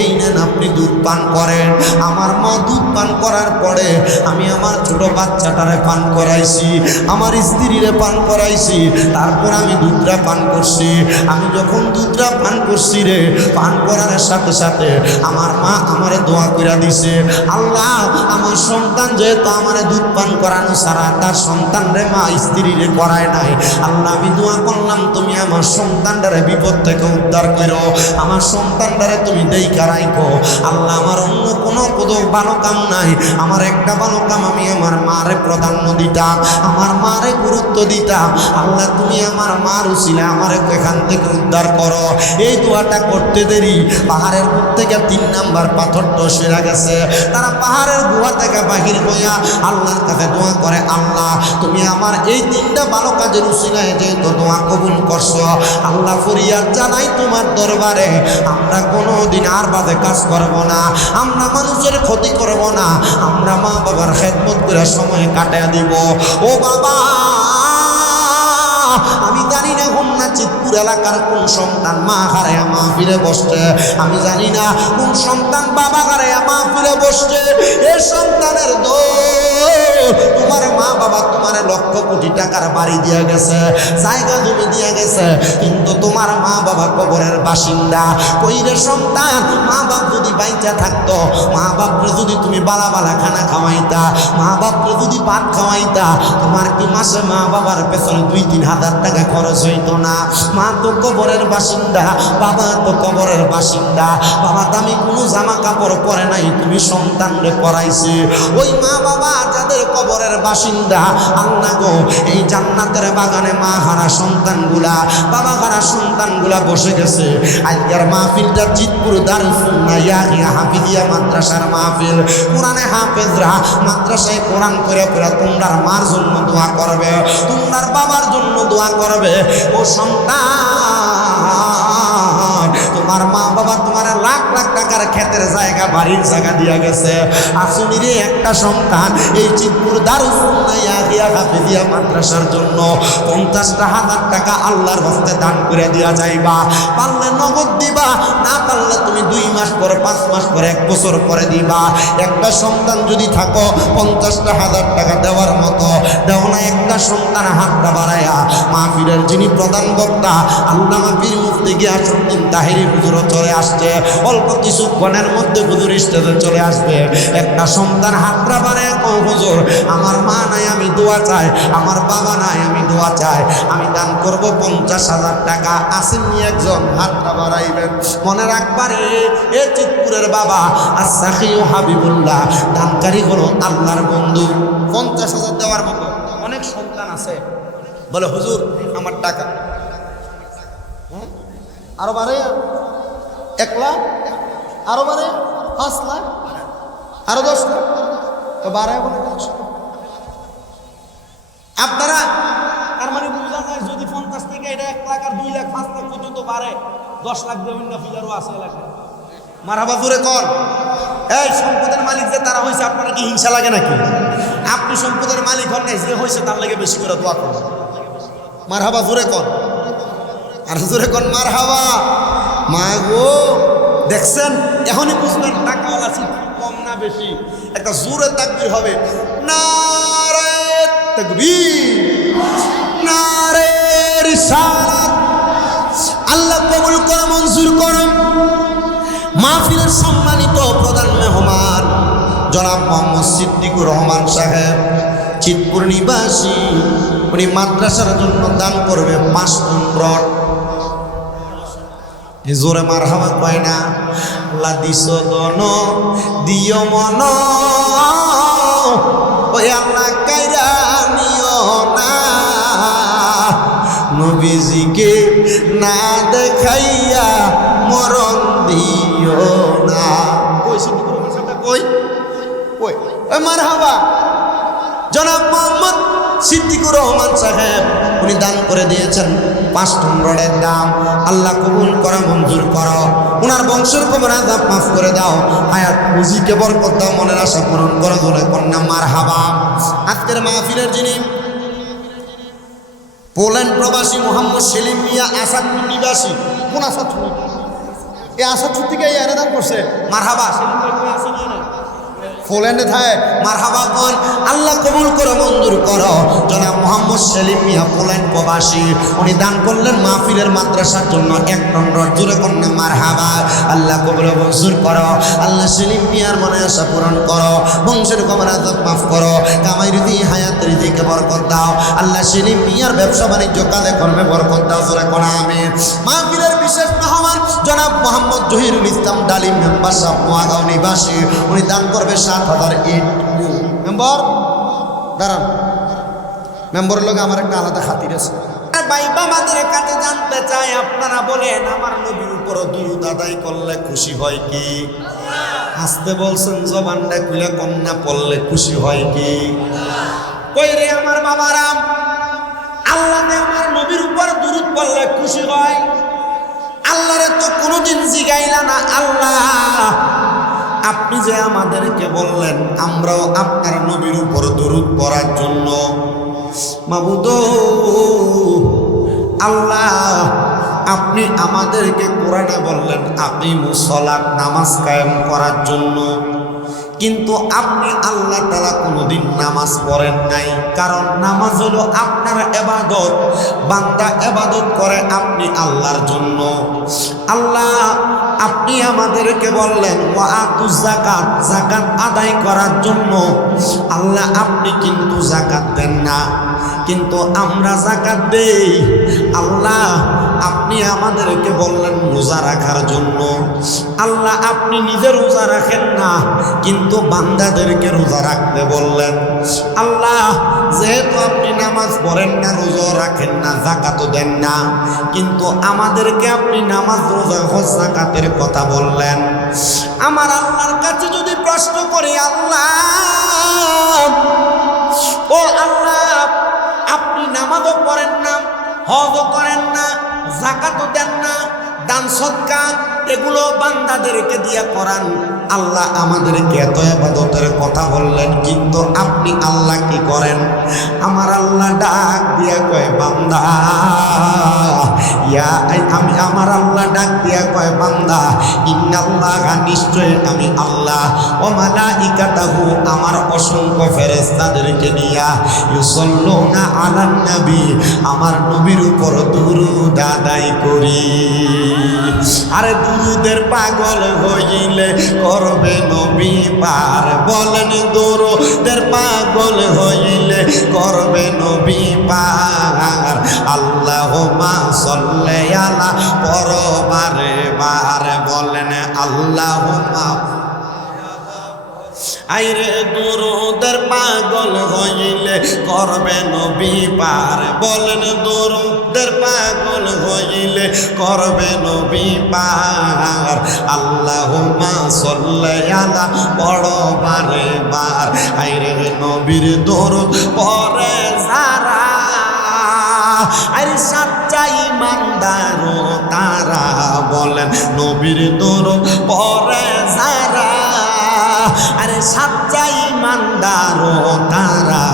এই নেন আপনি দুধ পান করেন। আমার মা দুধ পান করার পরে আমি আমার ছোট বাচ্চাটারে পান করাইছি, আমার স্ত্রীরে পান করাইছি। তারপর আমি দুধটা পান করছি। আমি যখন দুধটা পান করছি রে, পান করার সাথে সাথে আমার মা আমারে দোয়া করে দিছে, আল্লাহ আমার সন্তান যেহেতু আমারে দুধ পান করানো ছাড়া তার সন্তান রে মা স্ত্রী রে করায় নাই, আল্লাহ আমি দোয়া করলাম তুমি আমার সন্তানটারে বিপদ থেকে উদ্ধার করো, আমার সন্তানটারে তুমি দেইখা রাখো। আল্লাহ আমার অন্য কোনো ভালো কাম নাই, আমার একটা ভালো কাম আমি আমার মারে প্রাধান্য দিতাম, আমার মারে গুরুত্ব দিতাম। আল্লাহ তুমি আমার মার উসিলা আমারে এখান থেকে উদ্ধার করো। এই দোয়াটা করতে দেরি পাহাড়ের বুক থেকে 3 নাম্বার পাথরটা সেরা গেছে। তারা পাহাড়ের গুহা থেকে বাহির হইয়া আল্লাহর কাছে দোয়া করে, আল্লাহ তুমি আমার এই 3টা ভালো কাজের উসিলায় যেহেতু দোয়া কবুল করছো, আল্লাহ ফরিয়াদ জানাই তোমার দরবারে, আমরা কোনোদিন আর বাজে কাজ করব না, আমরা মানুষের ক্ষতি করব না, আমরা মা বাবার খেদমত করে সময় কাটিয়ে দিব। ও বাবা, আমি জানি না হোমনা চিতপুর এলাকার কোন সন্তান মা হারায়া মা ফিরে বসছে, আমি জানি না কোন সন্তান বাবা হারায়া মা ফিরে বসছে। এই সন্তানের তোমার মা বাবা তোমার লক্ষ কোটি টাকার বাড়ি দিয়ে গেছে, জায়গা জমি দিয়ে গেছে, কিন্তু তোমার মা বাবা কবরের বাসিন্দা। কইরে সন্তান, মা বাপ যদি বাইচা থাকতো, মা বাপরে যদি তুমি বালা বালা খানা খাওয়াইতা, মা বাপরে যদি ভাত খাওয়াইতা, তোমার কি মাসে মা বাবার পেছনে 2-3 হাজার টাকা খরচ হইতো না? মা তো কবরের বাসিন্দা, বাবা তো কবরের বাসিন্দা। বাবা দামি কোনো জামা কাপড় পরে নাই, তুমি সন্তানরে পরাইছে। ওই মা বাবা যাদের কবরের বাসিন্দা, আল্লাহ গো এই জান্নাতের বাগানে মা হারা সন্তানগুলা, বাবা হারা সন্তানগুলা বসে গেছে। আজকের মাহফিলটা জিতপুর দারুস সুন্নাহ ইয়াহিয়া হাফিজিয়া মাদ্রাসার মাহফিল। কোরআনে হাফেজরা মাদ্রাসায় কোরআন করে করে তোমরার মার জন্য দোয়া করবে, তোমরার বাবার জন্য দোয়া করবে। ও সন্তান, তোমার মা বাবা তোমার লাখ লাখ টাকার ক্ষেতের জায়গা বাড়ির জায়গা দিয়া গেছে, আসুনিরে একটা সন্তান এই জিতপুর দারুস সুন্নাহ ইয়াহিয়া হাফিজিয়া মাদ্রাসার জন্য 50,000 টাকা আল্লাহর হস্তে দান করে দিয়া যাইবা। পারলে নগদ দিবা, না পারলে তুমি 2 মাস পরে, 5 মাস পরে, 1 বছর পরে দিবা। একটা সন্তান যদি থাকো 50,000 টাকা দেওয়ার মতো দেও না, একটা সন্তান হাতটা বাড়ায়া মাহফিলের যিনি প্রধান বক্তা আল্লামা পীর মুফতি গিয়াসউদ্দিন তাহেরি হুজুর চলে আসছে, অল্প কিছুক্ষণের মধ্যে হুজুর স্টেজে চলে আসবে। একটা সন্তান হাতটা বাড়ায় কও, হুজুর আমার মা নাই আমি দোয়া চাই, আমার বাবা নাই আমি দোয়া চাই, আমি দান করব 50,000 টাকা। আসেননি একজন হাতটা বাড়াইবেন। মনে রাখবারে এ চিতপুরের বাবা আসাখিউ হাবিবুল্লাহ দানকারী হলো আল্লাহর বন্ধু। 50,000 দেওয়ার মতো অনেক সন্তান আছে, বলে হুজুর আমার টাকা আরো বাড়ে 1 লাখ, আরো বাড়ে 5 লাখ, আরো 10 লাখ, তো বাড়ায় বলে আপনারা। তার মানে বোঝা যায় যদি 50 থেকে এটা 1 লাখ আর 2 লাখ 5 লাখ পর্যন্ত বাড়ে, 10 লাখ দেবেন না ফিজারও আছে এলাকায়। মারহাবা জোরে কর। এই সম্পদের মালিক যে তারা হয়েছে, আপনারা কি হিংসা লাগে নাকি? আপনি সম্পদের মালিক হন নাই, যে হয়েছে তার লাগে বেশি করে দোয়া করুন। মারহাবা জোরে কর, আর জোরে কর মারহাবা। মা গো দেখছেন, এখনই বুঝবেন টাকাওয়ালা কম না বেশি। একটা জোরে তাকবীর হবে, নারে তাকবীর, নারে রিসালাত। আল্লাহ কবুল করে, মঞ্জুর করে। মাহফিলের সম্মানিত প্রধান মেহমান জনাব মোহাম্মদ সিদ্দিকুর রহমান সাহেব, চিতপুর নিবাসী। উনি মাদ্রাসার জন্য দান করবে 5 টন রড। জোরে মারহাবা কয় না? আল্লাহ দিস দন দিও মন, ওই আল্লাহ কাইরা নিও না, নবীজিকে না দেখাইয়া মরণ দিও না। কই সিদ্দিকুর রহমান সাহেব, কই কই ওই মারহাবা। জনাব মোহাম্মদ সিদ্দিকুর রহমান সাহেব উনি দান করে দিয়েছেন 5 টন রডের দাম। আল্লাহ কবুল করা, মঞ্জুর করো। ওনার বংশের কবর আযাব মাফ করে দাও, হায়াত রুজিকে বরকত দাও, মনের আশা পূরণ করো। ধরে কন্যা মারহাবা। আজকের মাহফিলের যিনি পোল্যান্ড প্রবাসী মোহাম্মদ সেলিম মিয়া, আসাদপুর নিবাসী। কোন আসাদপুর? এই আসাদপুর থেকে এই আরাদান করছে। মারহাবা। সেলিম ভাই কই আছে না? পোল্যান্ডে থাকে। মারহাবা কোন? আল্লাহ কবুল করে, মঞ্জুর করো। জনাব মোহাম্মদ সেলিম মিয়া পোল্যান্ড প্রবাসী, উনি দান করলেন মাহফিলের মাদ্রাসার জন্য 1 টন রড। জোরে কন্যা মারহাবা। আল্লাহ কবুল মঞ্জুর করো। আল্লাহ সেলিম মিয়ার মনে আশা পূরণ করো, বংশের কবর আযাব মাফ করো, কামাই রীতি হায়াত রীতিকে বরকত দাও। আল্লাহ সেলিম মিয়ার ব্যবসা বাণিজ্য কাজে কর্মে বরকত দাও। জোরে কোন আমিন। মাহফিলের বিশেষ মেহমান জনাব মোহাম্মদ জহিরুল ইসলাম ডালিম মেম্বার সাহেব, নোয়াগাঁও নিবাসী, উনি দান করবে 7,000 ইট। মেম্বার দাঁড়ান, মেম্বরের লোক আমার একটা আলাদা খাতির আছে। ভাই বাবাদের কাছে জানতে চাই, আপনারা বলেন আমার নবীর উপর দুরূদ আদায় করলে খুশি হয় কি? আসতে বলছেন, জবানটা খুলে কন্যা পড়লে খুশি হয় কি? কই রে আমার বাবারা, আল্লাহ আমার নবীর উপর দুরূদ পড়লে খুশি হয়। আল্লাহরে তো কোনোদিন জিগাইলা না, আল্লাহ আপনি যে আমাদেরকে বললেন আমরাও আপনার নবীর উপর দরুদ পড়ার জন্য। মাবুদ আল্লাহ, আপনি আমাদেরকে কোরআনে বললেন আকিমুস সালাত, নামাজ কায়েম করার জন্য, কিন্তু আপনি আল্লাহ তাআলা কোনোদিন নামাজ পড়েন নাই। কারণ নামাজ হলো আপনার ইবাদত, বান্দা ইবাদত করে আপনি আল্লাহর জন্য। আল্লাহ আপনি আমাদেরকে বললেন ওয়া আতুজ যাকাত, যাকাত আদায় করার জন্য। আল্লাহ আপনি কিন্তু যাকাত দেন না, কিন্তু আমরা যাকাত দেই। আল্লাহ আপনি আমাদেরকে বললেন রোজা রাখার জন্য। আল্লাহ আপনি নিজে রোজা রাখেন না, কিন্তু বান্দাদেরকে রোজা রাখতে বললেন। আল্লাহ যেহেতু আপনি নামাজ পড়েন না, রোজা রাখেন না, যাকাতও দেন না, কিন্তু আমাদেরকে আপনি নামাজ, রোজা, হজ, যাকাতের কথা বললেন। আমার আল্লাহর কাছে যদি প্রশ্ন করি, আল্লাহ ও আল্লাহ, আপনি নামাজও পড়েন না, হজও করেন না, যাকাতও দেন না, দান সদকা এগুলো বান্দাদেরকে দিয়ে করান। আল্লাহ আমাদেরকে এত ইবাদতের কথা বললেন, কিন্তু আপনি আল্লাহ কি করেন? আমার আল্লাহ ডাক দিয়া কয় বান্দা, আমি আমার আল্লাহ ডাক দিয়া কয় বান্দা, ইন্নাল্লাহা, নিশ্চয় আমি আল্লাহ, ও মালাইকাতাহু, আমার অসংখ্য ফেরেশতাদেরকে নিয়া, ইউসাল্লুনা আলান নবী, আমার নবীর উপর দুরূদ আদায় করি। আরে দুরূদের পাগল হইলে করবে নবী পার, বলেন দুরূদের পাগল হইলে করবে নবী পার। আল্লাহুম্মা সাল্লি আলা, পরবারে বার বলেন আল্লাহুম্মা। আইরে দুরূদের পাগল হইলে করবে নবী পার, বলেন দুরূদের পাগল হইলে করবে নবী পার। আল্লাহুম্মা সাল্লি আলা, পরবারে বার। আইরে নবীর দরুদ পড়ে যারা, আরে সাচ্চা ইমানদার তারা, বলেন নবীর দরুদ পড়ে যারা, আরে সাচ্চা ইমানদার তারা।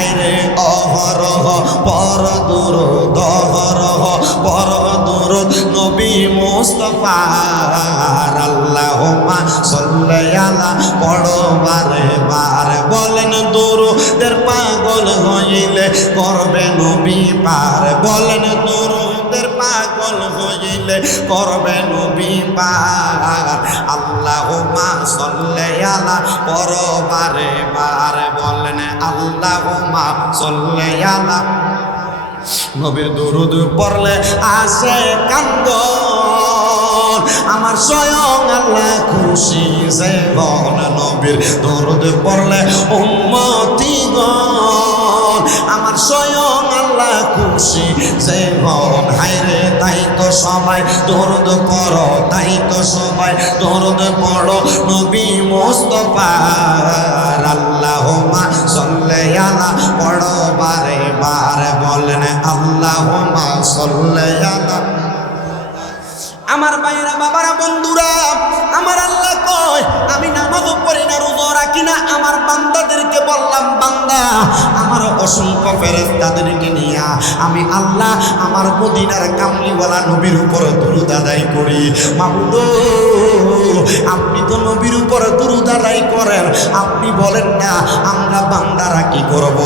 আরে অহরহ পর দুরূদ, অহরহ পর দুরূদ নবী মুস্তাফার। আল্লাহুম্মা সাল্লি আলা, পরবারে বার বলেন দুরূদের পাগল হইলে করবে নবী পার, বলেন দুরূদের পাগল পাগল হইলে করবে নবী পার। আল্লাহুম্মা সাল্লি আলা পরবারে বার বলেন আল্লাহুম্মা সাল্লি আলা। নবীর দরুদ পড়লে আসে কান্দন, আমার স্বয়ং আল্লাহ খুশি জীবন। নবীর দরুদ পড়লে উম্মতিগণ, আমার স্বয়ং আল্লাহ খুশি জীবন। হায়রে তাই তো সবাই দরুদ পড়ো, তাই তো সবাই দরুদ পড়ো নবী মুস্তাফার। আল্লাহুম্মা সাল্লি আলা পড়ো বারে বার বলেন আল্লাহুম্মা সাল্লি আলা। আমার ভাইরা বাবারা বন্ধুরা, আমার আল্লাহ কয় আমি নামাজও পড়ি না, রোজা রাখি না, আমার বান্দাদেরকে বললাম বান্দা আমার অসংখ্য ফেরেশতাদেরকে নিয়া আমি আল্লাহ আমার মদিনার কামলিওয়ালা নবীর উপর দরুদ আদায় করি। মাবুদ আপনি তো নবীর উপর দরুদ আদায় করেন, আপনি বলেন না আমরা বান্দারা কি করব?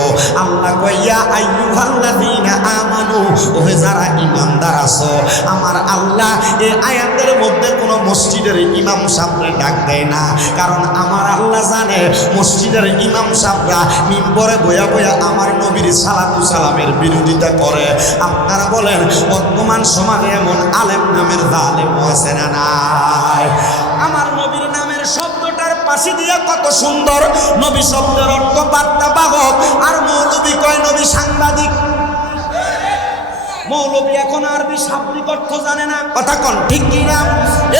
আল্লাহ কয় ইয়া আইয়ুহাল্লাযীনা আমানু, ওহে যারা ঈমানদার আছো, আমার আল্লাহ এই আয়াতের মধ্যে কোনো মসজিদের ইমাম সাহেবকে ডাক দেয় না, কারণ আমার আল্লাহ জানে মসজিদের ইমাম সাহেবরা মিম্বরে বয়া বয়া আমার নবীর সালাতু সালামের বিরোধিতা করে। আপনারা বলেন বর্তমান সমাজে এমন আলেম নামের জালেমও আছে না নাই? আমার নবীর নামের শব্দটার পাশে দিয়ে কত সুন্দর, নবী শব্দের অর্থ বার্তা বাহক, আর মৌলবী কয় নবী সাংবাদিক। মৌলবী এখন আরবি শাব্দিক অর্থ জানে না, কথা কোন ঠিক কি না?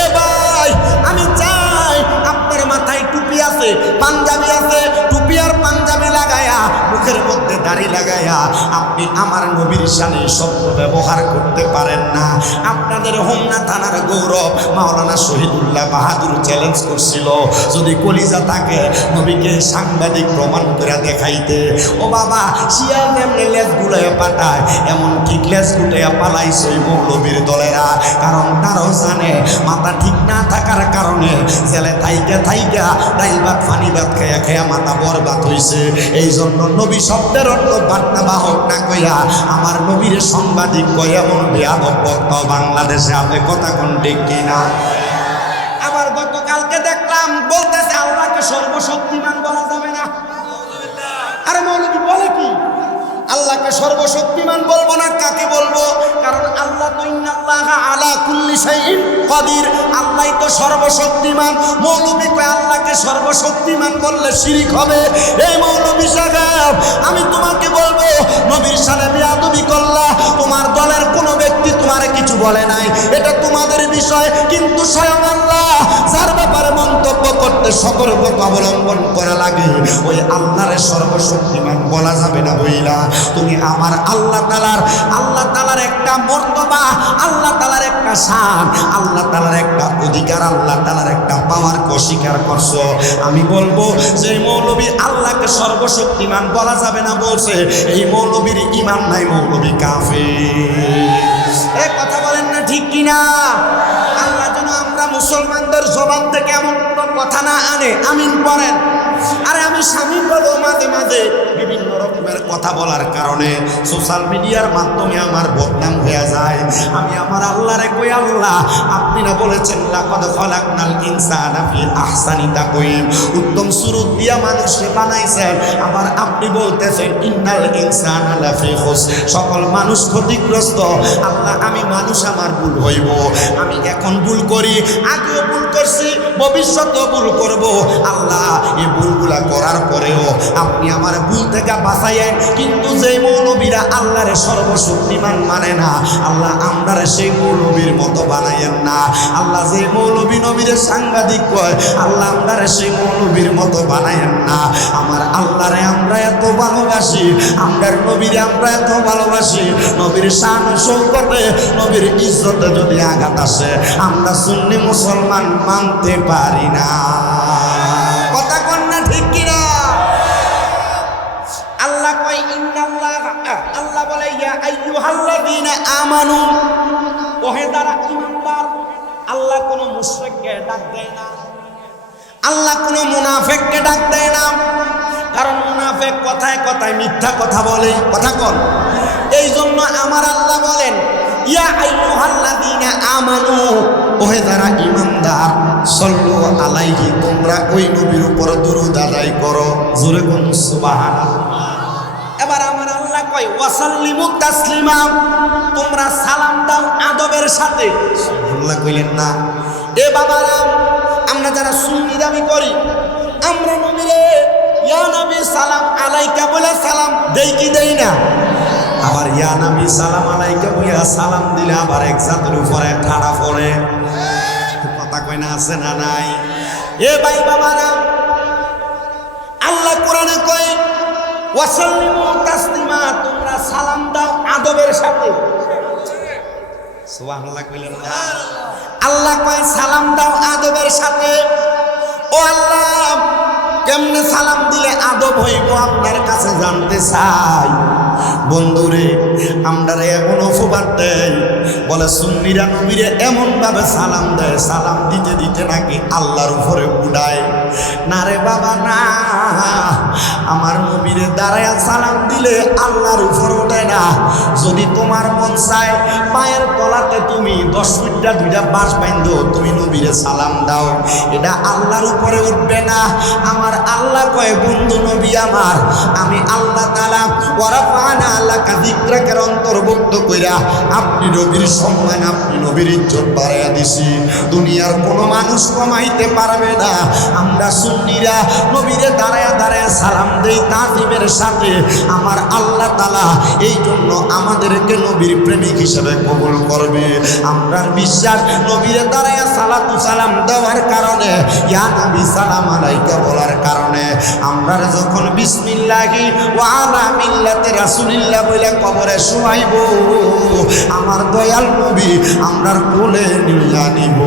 এ ভাই আমি চাই আপনার মাথায় টুপি আছে, পাঞ্জাবি আছে, টুপি আর পাঞ্জাবি লাগায়া মুখের মধ্যে দাড়ি লাগায়া আপনি আমার নবীর শানে শব্দ ব্যবহার করতে পারেন না। আপনাদের হোমনা থানার গৌরব মাওলানা শহীদুল্লাহ বাহাদুর চ্যালেঞ্জ করছিল, যদি কলিজা থাকে নবীকে সাংবাদিক প্রমাণ করে দেখাইতে। ও বাবা শিয়া এমনি লেজ গুলায় পাঠায়, এমন ঠিক লেজ গুটাইয়া পালাইছে মৌলবীর দলেরা, কারণ তারাও জানে মাথা ঠিক না থাকার কারণে জেলে থাইকা থাইকা ডাইল ভাত পানি ভাত খাইয়া খাইয়া মাথা বরবাদ হইছে। এই জন্য নবী শব্দের অর্থ বার্তা বাহক না কইয়া আমার নবীর সাংবাদিক কয়, এমন বেয়াদব বক্তা বাংলাদেশে আপনি কথা কোন ঠিক কিনা? আবার গতকালকে দেখলাম বলতেছে আল্লাহকে সর্বশক্তিমান বলা যাবে না। আরে মৌলবী বলে কি আল্লাহকে সর্বশক্তিমান বলবো না, কাকে বলবো? কারণ আল্লাহ তো ইন্নাল্লাহা আলা কুল্লি শাইইন কাদির, আল্লাহই তো সর্বশক্তিমান। মৌলবী কয় আল্লাহকে সর্বশক্তিমান বললে শিরক হবে। এই মৌলবী সাহেব আমি তোমাকে বলবো নবীর সাথে বেয়াদবি করলা, তোমার দলের কোনো ব্যক্তি তোমার কিছু বলে নাই, এটা তোমাদের বিষয়, কিন্তু স্বয়ং আল্লাহ যার ব্যাপারে মন্তব্য করতে সতর্কতা অবলম্বন করা লাগে ওই আল্লাহরে সর্বশক্তিমান বলা যাবে না। বইলা তুমি আমার আল্লাহ তাআলার একটা মর্তবা, আল্লাহ তাআলার একটা শান, আল্লাহ তাআলার একটা অধিকার, আল্লাহ তাআলার একটা পাওয়ারকে অস্বীকার করছো। আমি বলবো যে মৌলবী আল্লাহকে সর্বশক্তিমান বলা যাবে না বলছে, এই মৌলবীর ঈমান নাই, মৌলবী কাফের। এই কথা বলেন না ঠিক কিনা? আল্লাহ যেন আমরা মুসলমানদের জবান থেকে এমন কোনো কথা না আনে, আমিন বলেন। আরে আমি স্বামী বলবো মাঝে মাঝে বিভিন্ন রকমের কথা বলার কারণে সোশ্যাল মিডিয়ার মাধ্যমে আমার বদনাম হয়ে যায়। আমি আমার আল্লাহরে কই, আল্লাহ আপনি না বলেছেন লাকাদ খালাকনাল ইনসানা ফি আহসানি তাকওয়িম, উত্তম সুরত দিয়া মানুষকে বানাইছেন, আবার আপনি বলতেছেন ইন্নাল ইনসানা লাফি খুসর, সকল মানুষ ক্ষতিগ্রস্ত। আল্লাহ আমি মানুষ, আমার ভুল হইব, আমি এখন ভুল করি, আগেও ভুল করছি, ভবিষ্যতেও ভুল করব। আল্লাহ এই ভুলগুলা করার পরেও আপনি আমার ভুল থেকে বাঁচাইয়েন। কিন্তু যে মৌলবীরা আল্লাহরে সর্বশক্তিমান মানে না, আল্লাহ আমরারে সেই মৌলবীর মতো বানাইয়েন না। আল্লাহ যে মৌলবী নবীরে সাংবাদিক কয়, আল্লাহ আমরারে সেই মৌলবীর মতো বানাইয়েন না। আমার আল্লাহরে আমরা এত ভালোবাসি, আমরার নবীরে আমরা এত ভালোবাসি, নবীর শান শৌকতে নবীর ইজ্জতে যদি আঘাত আসে আমরা সুন্নি মুসলমান মানতে পারি না। কথা কন না ঠিক কিনা? আল্লাহ কয় ইন্নাল্লাহ, আল্লাহ বলে ইয়া আইয়ুহাল্লাযীনা আমানু, ওহে যারা ঈমানদার। আল্লাহ কোনো মুশরিককে ডাক দেয় না, আল্লাহ কোনো মুনাফিককে ডাক দেয় না, কারণ মুনাফিক কথায় কথায় মিথ্যা কথা বলে, কথা কন। এই জন্য আমার আল্লাহ বলেন ইয়া আইয়ুহাল্লাযীনা আমানু, ওহে যারা ঈমানদার, সাল্লু আলাইহি, তোমরা ওই নবীর উপর দরুদ আদায় করো। জোরে কোন সুবহানাল্লাহ। এবার আমার আল্লাহ কয় ওয়াসাল্লিমু তাসলিমা, তোমরা সালাম দাও আদবের সাথে। আল্লাহ কইলেন না। এ বাবারা, আমরা যারা সুন্নি দাবি করি, আমরা নবীরে ইয়া নবী সালাম আলাইকা বলে সালাম দেই কি দেই না? আবার ইয়া নবী সালাম আলাইকা বইয়া সালাম দিলে আবার এক জাতের উপরে ঠাড়া পড়ে। কথা কয় না, আছে না নাই? এ ভাই বাবারা, আল্লাহ কোরআনে কয় ওয়াসাল্লিমু তাসলিমা, তোমরা সালাম দাও আদবের সাথে। সুবহানাল্লাহ কইলেন না? আল্লাহ কয় সালাম দাও আদবের সাথে। ও আল্লাহ, কেমনে সালাম দিলে আদব হইব আপনার কাছে জানতে চাই। বন্ধুরে, আমরা এমন অপবাদ দেয়, বলে সুন্নিরা নবীরে এমন ভাবে সালাম দেয়, সালাম দিতে দিতে নাকি আল্লাহর উপরে উড়ায়। না রে বাবা না, আমার নবীরে দাঁড়ায় সালাম দিলে আল্লাহর উপর ওঠে না। যদি তোমার মন চায় পায়ের তলাতে তুমি 10 মিনিটটা 2টা বাঁশ বাইন্ধো, তুমি নবীরে সালাম দাও, এটা আল্লাহর উপরে উঠবে না। আমার আল্লাহ কয় বন্ধু নবী আমার, আমি আল্লাহ তাআলা ওয়ারাফানা লাকা যিকরাকে অন্তর্ভুক্ত কইরা আপনি নবীর সম্মান, আপনি নবীর ইজ্জত বাড়াইয়া দিছি, দুনিয়ার কোনো মানুষ কমাইতে পারবে না। আমরা সুন্নিরা নবীরে দাঁড়ায়া দাঁড়ায়া সালাম দেই তাজিমের সাথে। আমার আল্লাহ তাআলা এই জন্য আমাদেরকে নবীর প্রেমিক হিসেবে কবুল করবে। আমরা বিশ্বাস, নবীরে দাঁড়ায়া সালাতু সালাম দেওয়ার কারণে, ইয়া নবী সালাম আলাইকা বলার কারণে, আমরা যখন বিসমিল্লাহি ওয়া আলা মিল্লাতি রাসূলিল্লাহ বলে কবরে শুয়াইব, আমার দয়াল নবী আমরার কোলে নিয়া নিব।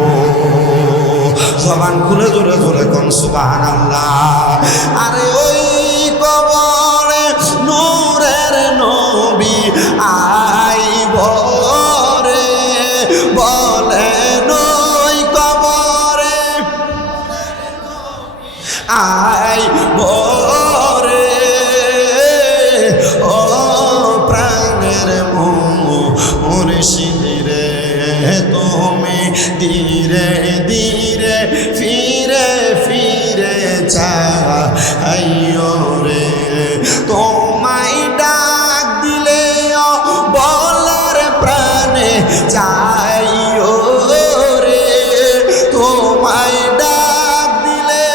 জবান খুলে জোরে জোরে কোন সুবহানাল্লাহ। আরে ওই কবরে নূরের নবী আইব রে, বলে ওই কবরে আইব রে, ও প্রাণের মুর্শিদ রে, তুমি ধীরে ধীরে ফিরে ফিরে চাইও রে, তোমায় ডাক দিলে বলার প্রাণে চাইও রে, তোমায় ডাক দিলে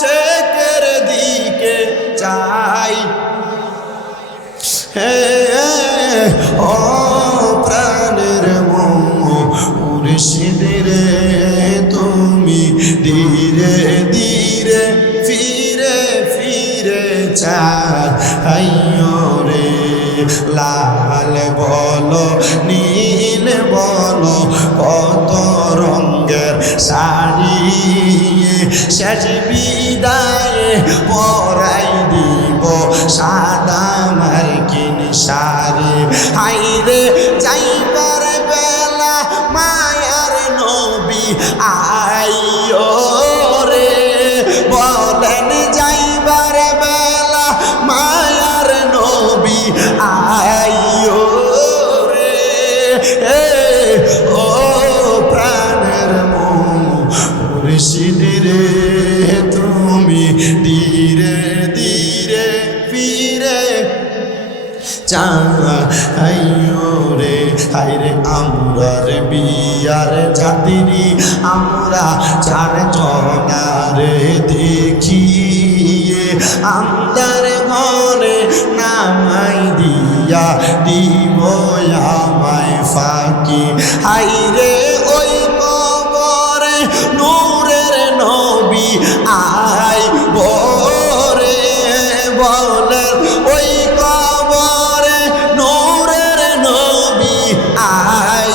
শেখের দিকে চাই। হে ও প্রাণের মুর্শিদ রে, তুমি ধীরে ধীরে ফিরে ফিরে চাইও রে, লাল বলো নীল বলো কত রঙের শাড়ি, শেষ বিদায়ে পরাই দিব সাদা মার্কিন শাড়ি। হাইরে যাইবার বেলা মায়ার নবী আইও রে, বলেন যাইবার বেলা মায়ার নবী আইও রে, ও প্রাণের মুর্শিদ রে, তুমি ধীরে ধীরে ফিরে চাইও রে। হাইরে আমরার বিয়ার জাতিরি আমরা 4 জনারে দেখিয়ে, আমদার ঘরে নামাই দিয়া দিব আমায় ফাঁকি। হাইরে ওই কবরে নূরের নবী আইব রে, বলেন ওই কবরে নূরের নবী আই।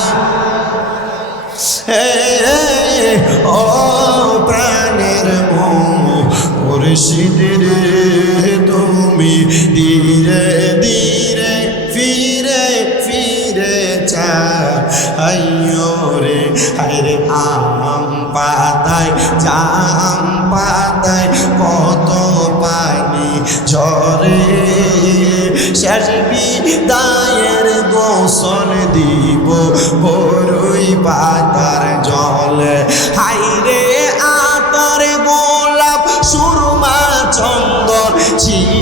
হে ও প্রাণের মুর্শিদ রে, তুমি ধীরে ধীরে ফিরে ফিরে চাইও রে। হায়রে আম পাতায় জাম পাতায় কত পানি ঝরে, শেষ বিদায়ের গোসল দিব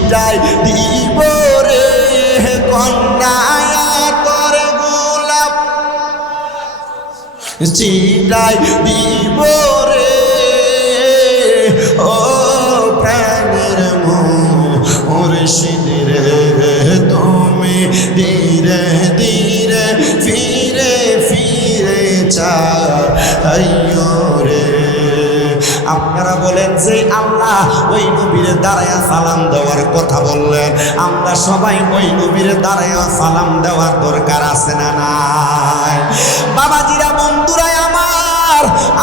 ছিটাই দিব রে কন্যায় তোর গোলাপ ছিটাই দিব রে ও প্রাণের মুর্শিদ রে তুমি ধীরে ধীরে ফিরে ফিরে চাইও রে। আপনারা বলেন যে আল্লাহ ওই নবীর দাঁড়ায়া সালাম দেওয়ার কথা বললেন, আমরা সবাই ওই নবীর দাঁড়ায়া সালাম দেওয়ার দরকার আছে না নাই? বাবাজিরা, বন্ধুরা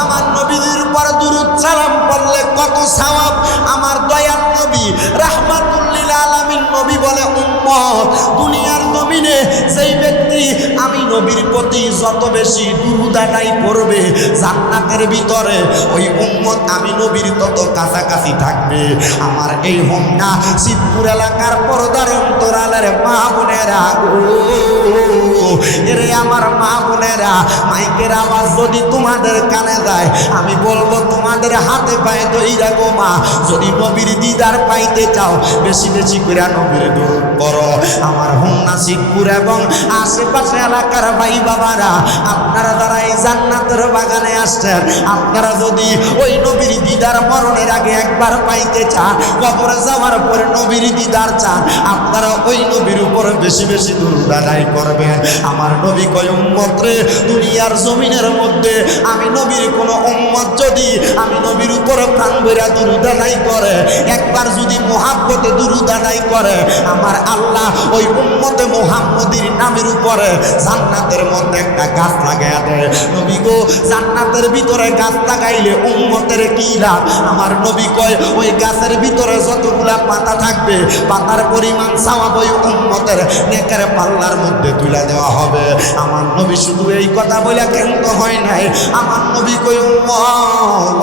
আমার নবীর উপর দুরূদ সালাম পড়লে কত সওয়াব। আমার দয়াল নবী রাহমাতুল লিল আলামিন নবী বলে, উম্মত দুনিয়ার জমিনে যেই ব্যক্তি আমি নবীর প্রতি যত বেশি দুরূদ আদায় করবে, জান্নাতের ভিতরে ওই উম্মত আমি নবীর তত কাছাকাছি থাকবে। আমার এই হোমনা শিবপুর এলাকার পর্দার অন্তরালের মা বোনেরা গো, এরে আমার মা বোনেরা, মাইকের আওয়াজ যদি তোমাদের কানে যায়, আমি বলবো তোমাদের হাতে পায়ে ধইরা গো মা, যদি নবীর দিদার পাইতে চাও বেশি বেশি করে নবীর দুরূদ পড়ো। আমার হোমনা শিবপুর এবং আশেপাশে এলাকার ভাই বাবারা, আপনারা যারা এই জান্নাতের বাগানে আসছেন, আপনারা যদি ওই নবীর দিদার মরণের আগে একবার পাইতে চান, কবরে যাওয়ার পরে নবীর দিদার চান, আপনারা ওই নবীর উপর বেশি বেশি দুরূদ আদায় করবেন। আমার নবী কয়, উম্মত রে, দুনিয়ার জমিনের মধ্যে আমি নবীর কোন উম্মত যদি আমি নবীর উপর প্রাণ ভরা দুরূদ আদায় করে, একবার যদি মুহাব্বতে দুরূদ আদায় করে, আমার আল্লাহ ওই উম্মতে মুহাম্মদীর নামের উপরে জান্নাতের মধ্যে একটা গাছ লাগাইয়া দেয়। নবী গো, জান্নাতের ভিতরে গাছ লাগাইলে উম্মতের কি লাভ? আমার নবী কয়, ওই গাছের ভিতরে যতগুলা পাতা থাকবে, পাতার পরিমাণ সওয়াব ওই উম্মতের নেকের পাল্লার মধ্যে তুলে দেওয়া হবে। আমার নবী শুধু এই কথা বলে কেন্দ্র হয় নাই, আমার নবী কই, উম্মত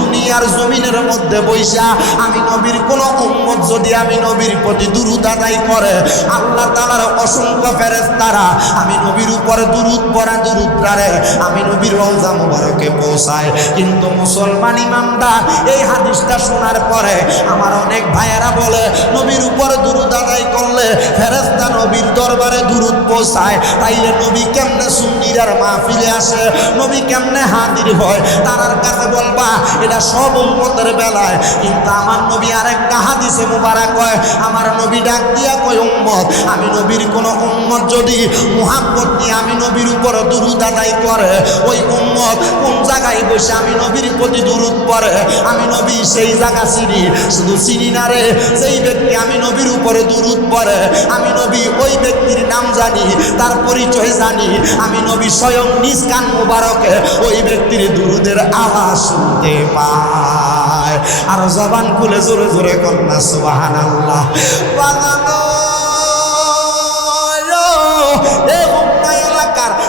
দুনিয়ার জমিনের মধ্যে বৈশা আমি নবীর কোন উম্মত যদি আমি নবীর প্রতি দুরূদ আদায় করে, আল্লাহ তাআলার অসংখ্য ফেরেশতারা আমি নবীর উপরে দুরূদ পড়া দুরূদ পড়ে আমি নবীর রওজা মুবারকে পৌঁছায়। কিন্তু মুসলমান ইমামরা এই হাদিসটা শোনার পরে আমার অনেক ভাইয়েরা বলে, নবীর উপরে দুরূদ আদায় করলে ফেরেশতা নবীর দরবারে দুরূদ পৌঁছায়, তাইলে নবী কেমনে সুন্নিরার মাহফিলে আসে, নবী কেমনে হাজির হয়? তার কাছে বলবা এটা সব উম্মতের বেলায়। কিন্তু আমার নবী আরেকটা হাদিসে মুবারক হয়, আমার নবী ডাক দিয়া কয়, উম্মত আমি নবীর কোন উম্মত যদি মুহাব্বত নিয়ে আমি নবীর উপর দুরূদ আদায় করে, ওই উম্মত কোন জায়গায় বসে আমি নবীর প্রতি দুরূদ পড়ে, আমি নবী সেই জায়গা চিনি। শুধু চিনি না রে, যেই ব্যক্তি আমি নবীর উপরে দুরূদ পড়ে, আমি নবী ওই ব্যক্তির নাম জানি, তার পরিচয় জানি, আমি নবী স্বয়ং নিজ কান মুবারকে ওই ব্যক্তির দুরূদের আওয়াজ শুনতে পায়। আর জবান খুলে জোরে জোরে কন্যা সুবহানাল্লাহ।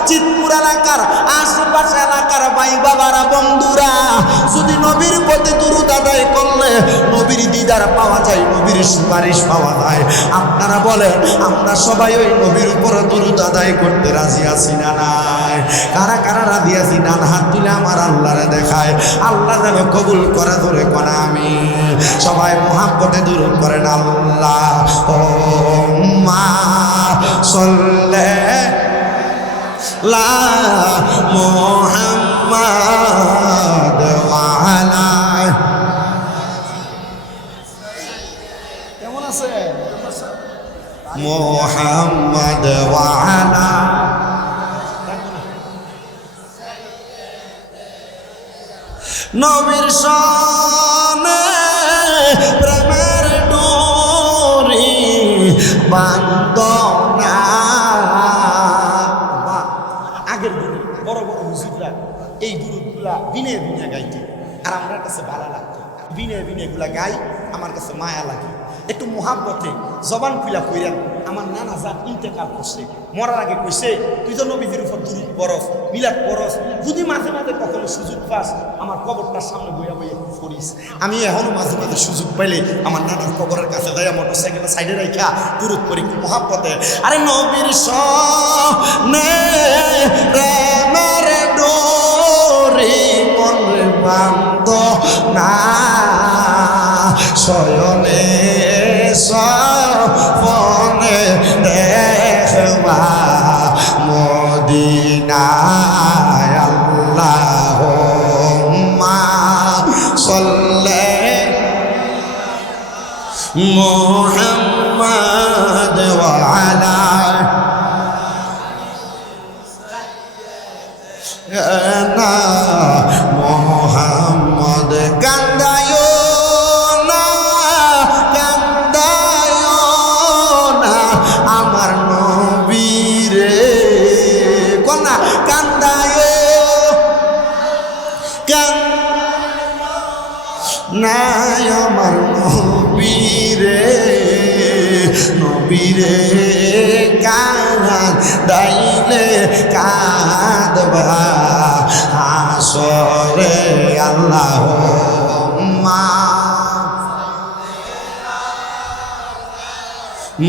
চিতপুর এলাকার আশেপাশে এলাকার ভাই বাবারা, বন্ধুরা, যদি নবীর প্রতি দুরূদ আদায় করলে নবীর দিদার পাওয়া যায়, নবীর সুপারিশ পাওয়া যায়। আপনারা বলেন, আমরা সবাই ওই নবীর উপর দুরূদ আদায় করতে রাজি আছি না নাই? কারা কারা রাজি আছি? ডান হাত তুলে আমার আল্লাহরে দেখায়, আল্লাহ যেন কবুল করে। ধরে কোনা আমি সবাই মুহাব্বতে দুরূদ করেন, আল্লাহ হুম্মা সাল্লি লা মুহাম্মাদ ওয়া আলা। কেমন আছে মুহাম্মাদ ওয়া আলা? নবীর শানে প্রেমের ডোরি বান্দনা। আগের দিনে বড় বড় হুজুররা এই দুরূদগুলা বিনে বিনে গাইতে, আর আমার কাছে ভালো লাগতো। বিনে বিনে এগুলা গাই, আমার কাছে মায়া লাগে। একটু মুহাব্বতে জবান খুলা কইরেন। আমার নানা যা ইন্তেকাল করছে, মরার আগে কইছে, তুই তো নবীদের উপর দুরূদ পড়স, মিলাদ পড়স, যদি মাঝে মাঝে কখনো সুযোগ পাস আমার কবরটার সামনে বইয়া বইয়া পড়িস। আমি এখনো মাঝে মাঝে সুযোগ পাইলে আমার নানার কবরের কাছে যাইয়া মোটরসাইকেলের সাইডে রাখা দুরূদ পড়ি মুহাব্বতে। আরে নবীর শানে প্রেমের ডোরি মন বান্ধ না, শয়নে মুহাম্মদ ওয়া আলা না মুহাম্মদ কান্দায়ো না কান্দায়ো না আমার নবীরে কোনা কান্দায়ো নাই আমার নবীরে নবীরে কাঁদ দাইলে কাঁদবা আসরে আল্লাহ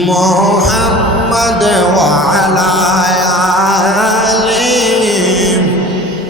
মুহাম্মদ ওয়া আলা